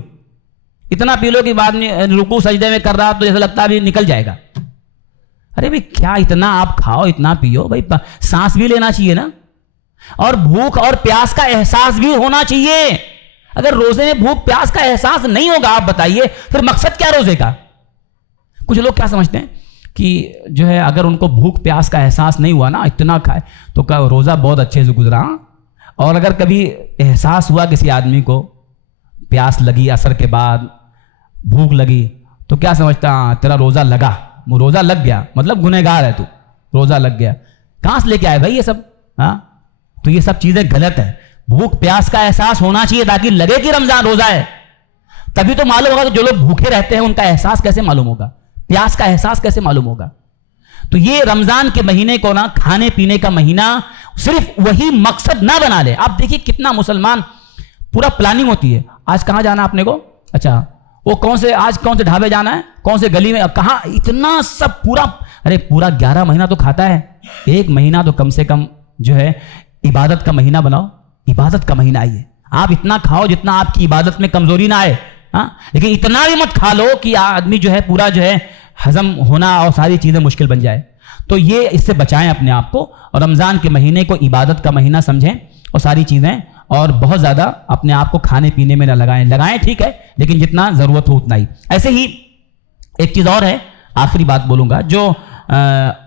اتنا پی لو کہ بعد میں رکوع سجدے میں کر رہا تو جیسا لگتا ہے ابھی نکل جائے گا. ارے بھائی کیا اتنا آپ کھاؤ اتنا پیو، بھائی سانس بھی لینا چاہیے نا، اور بھوک اور پیاس کا احساس بھی ہونا چاہیے. اگر روزے میں بھوک پیاس کا احساس نہیں ہوگا، آپ بتائیے پھر مقصد کیا روزے کا؟ کچھ لوگ کیا سمجھتے ہیں کہ جو ہے اگر ان کو بھوک پیاس کا احساس نہیں ہوا نا، اتنا کھائے تو کیا روزہ بہت اچھے سے گزرا. اور اگر کبھی احساس ہوا کسی آدمی کو پیاس لگی، عصر کے بعد بھوک لگی، تو کیا سمجھتا؟ تیرا روزہ لگا، روزہ لگ گیا مطلب گنہگار ہے تو، روزہ لگ گیا. کہاں سے لے کے آئے بھائی یہ سب؟ ہاں تو یہ سب چیزیں غلط ہے. بھوک پیاس کا احساس ہونا چاہیے تاکہ لگے کہ رمضان روزہ ہے, تبھی تو معلوم ہوگا. جو لوگ بھوکے رہتے ہیں ان کا احساس کیسے معلوم ہوگا, پیاس کا احساس کیسے معلوم ہوگا؟ تو یہ رمضان کے مہینے کو نا کھانے پینے کا مہینہ صرف وہی مقصد نہ بنا لے. آپ دیکھیے کتنا مسلمان پورا پلاننگ ہوتی ہے, آج کہاں جانا اپنے کو, اچھا وہ آج کون سے ڈھابے جانا ہے, کون سے گلی میں, کہاں, اتنا سب پورا. ارے پورا 11 مہینہ تو کھاتا ہے, ایک مہینہ تو کم سے کم جو ہے عبادت کا مہینہ بناؤ. عبادت کا مہینہ آئیے, آپ اتنا کھاؤ جتنا آپ کی عبادت میں کمزوری نہ آئے. ہاں لیکن اتنا بھی مت کھا لو کہ آدمی جو ہے پورا جو ہے ہضم ہونا اور ساری چیزیں مشکل بن جائے. تو یہ اس سے بچائیں اپنے آپ کو, اور رمضان کے مہینے کو عبادت کا مہینہ سمجھیں اور ساری چیزیں, اور بہت زیادہ اپنے آپ کو کھانے پینے میں نہ لگائیں ٹھیک ہے, لیکن جتنا ضرورت ہو اتنا ہی. ایسے ہی ایک چیز اور ہے, آخری بات بولوں گا, جو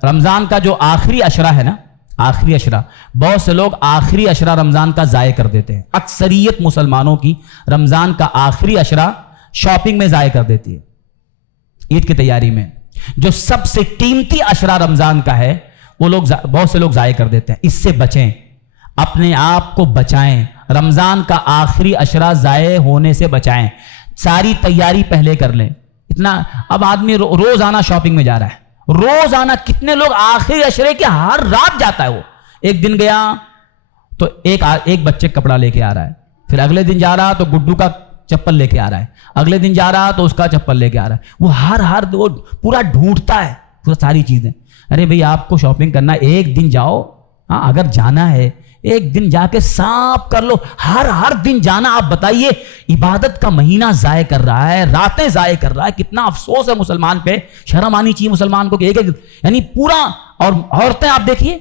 رمضان کا جو آخری عشرہ ہے نا, آخری عشرہ, بہت سے لوگ آخری عشرہ رمضان کا ضائع کر دیتے ہیں. اکثریت مسلمانوں کی رمضان کا آخری عشرہ شاپنگ میں ضائع کر دیتی ہے, عید کی تیاری میں. جو سب سے قیمتی عشرہ رمضان کا ہے وہ لوگ بہت سے لوگ ضائع کر دیتے ہیں. اس سے بچیں, اپنے آپ کو بچائیں. رمضان کا آخری عشرہ ضائع ہونے سے بچائیں. ساری تیاری پہلے کر لیں. اتنا اب آدمی روزانہ شاپنگ میں جا رہا ہے, روزانہ. کتنے لوگ آخری عشرے کے ہر رات جاتا ہے. وہ ایک دن گیا تو ایک بچے کپڑا لے کے آ رہا ہے, پھر اگلے دن جا رہا تو گڈو کا چپل لے کے آ رہا ہے, اگلے دن جا رہا تو اس کا چپل لے کے آ رہا ہے. وہ ہر وہ پورا ڈھونڈتا ہے پورا ساری چیزیں. ارے بھئی آپ کو شاپنگ کرنا, ایک دن جاؤ. ہاں اگر جانا ہے ایک دن جا کے صاف کر لو. ہر دن جانا, آپ بتائیے عبادت کا مہینہ ضائع کر رہا ہے, راتیں ضائع کر رہا ہے. کتنا افسوس ہے مسلمان پہ. شرم آنی چاہیے مسلمان کو کہ ایک یعنی پورا. اور عورتیں آپ دیکھیے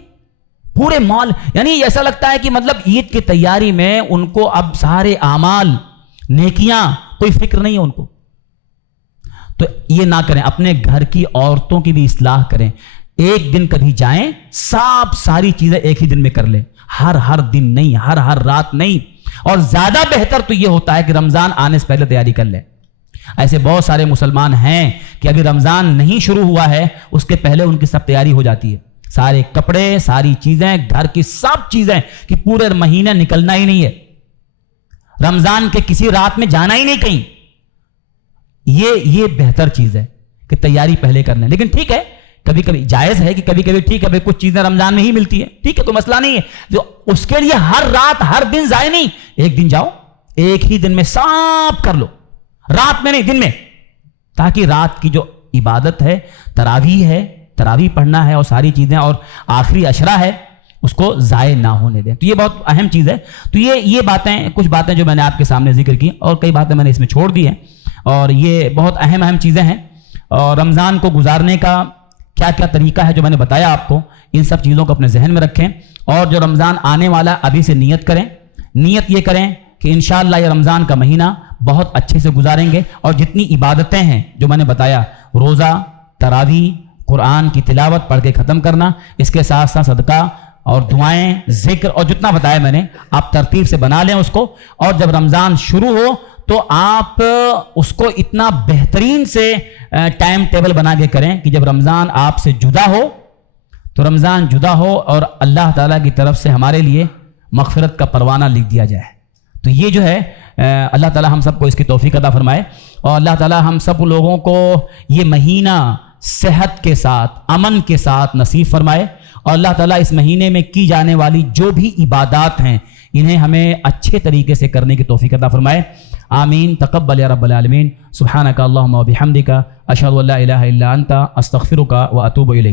پورے مال, یعنی ایسا لگتا ہے کہ مطلب عید کی تیاری میں ان کو اب سارے اعمال نیکیاں کوئی فکر نہیں ہے ان کو. تو یہ نہ کریں, اپنے گھر کی عورتوں کی بھی اصلاح کریں. ایک دن کبھی جائیں, ساری چیزیں ایک ہی دن میں کر لیں, ہر دن نہیں, ہر رات نہیں. اور زیادہ بہتر تو یہ ہوتا ہے کہ رمضان آنے سے پہلے تیاری کر لیں. ایسے بہت سارے مسلمان ہیں کہ ابھی رمضان نہیں شروع ہوا ہے, اس کے پہلے ان کی سب تیاری ہو جاتی ہے. سارے کپڑے, ساری چیزیں, گھر کی سب چیزیں, کہ پورے مہینے نکلنا ہی نہیں ہے, رمضان کے کسی رات میں جانا ہی نہیں کہیں. یہ بہتر چیز ہے کہ تیاری پہلے کرنا. لیکن ٹھیک ہے, کبھی کبھی جائز ہے کہ کبھی ٹھیک ہے کچھ چیزیں رمضان میں ہی ملتی ہے, ٹھیک ہے, تو مسئلہ نہیں ہے. جو اس کے لیے ہر رات ہر دن ضائع نہیں, ایک دن جاؤ, ایک ہی دن میں صاف کر لو, رات میں نہیں دن میں, تاکہ رات کی جو عبادت ہے, تراویح پڑھنا ہے اور ساری چیزیں, اور آخری عشرہ ہے, اس کو ضائع نہ ہونے دیں. تو یہ بہت اہم چیز ہے. تو یہ باتیں, کچھ باتیں جو میں نے آپ کے سامنے ذکر کی, اور کئی باتیں میں نے اس میں چھوڑ دی ہیں, اور یہ بہت اہم چیزیں ہیں. اور رمضان کو گزارنے کا کیا طریقہ ہے جو میں نے بتایا آپ کو, ان سب چیزوں کو اپنے ذہن میں رکھیں. اور جو رمضان آنے والا ابھی سے نیت کریں. نیت یہ کریں کہ انشاءاللہ یہ رمضان کا مہینہ بہت اچھے سے گزاریں گے, اور جتنی عبادتیں ہیں جو میں نے بتایا, روزہ, تراویح, قرآن کی تلاوت پڑھ کے ختم کرنا, اس کے ساتھ ساتھ صدقہ اور دعائیں, ذکر, اور جتنا بتایا میں نے, آپ ترتیب سے بنا لیں اس کو. اور جب رمضان شروع ہو تو آپ اس کو اتنا بہترین سے ٹائم ٹیبل بنا کے کریں کہ جب رمضان آپ سے جدا ہو تو رمضان جدا ہو اور اللہ تعالیٰ کی طرف سے ہمارے لیے مغفرت کا پروانہ لکھ دیا جائے. تو یہ جو ہے اللہ تعالیٰ ہم سب کو اس کی توفیق عطا فرمائے, اور اللہ تعالیٰ ہم سب لوگوں کو یہ مہینہ صحت کے ساتھ, امن کے ساتھ نصیب فرمائے. اور اللہ تعالیٰ اس مہینے میں کی جانے والی جو بھی عبادات ہیں انہیں ہمیں اچھے طریقے سے کرنے کی توفیق عطا فرمائے. آمین. تقبل یا رب العالمین. سبحانک اللہم و بحمدک, اشہد ان لا الہ الا انت, استغفرک و اتوب الیک.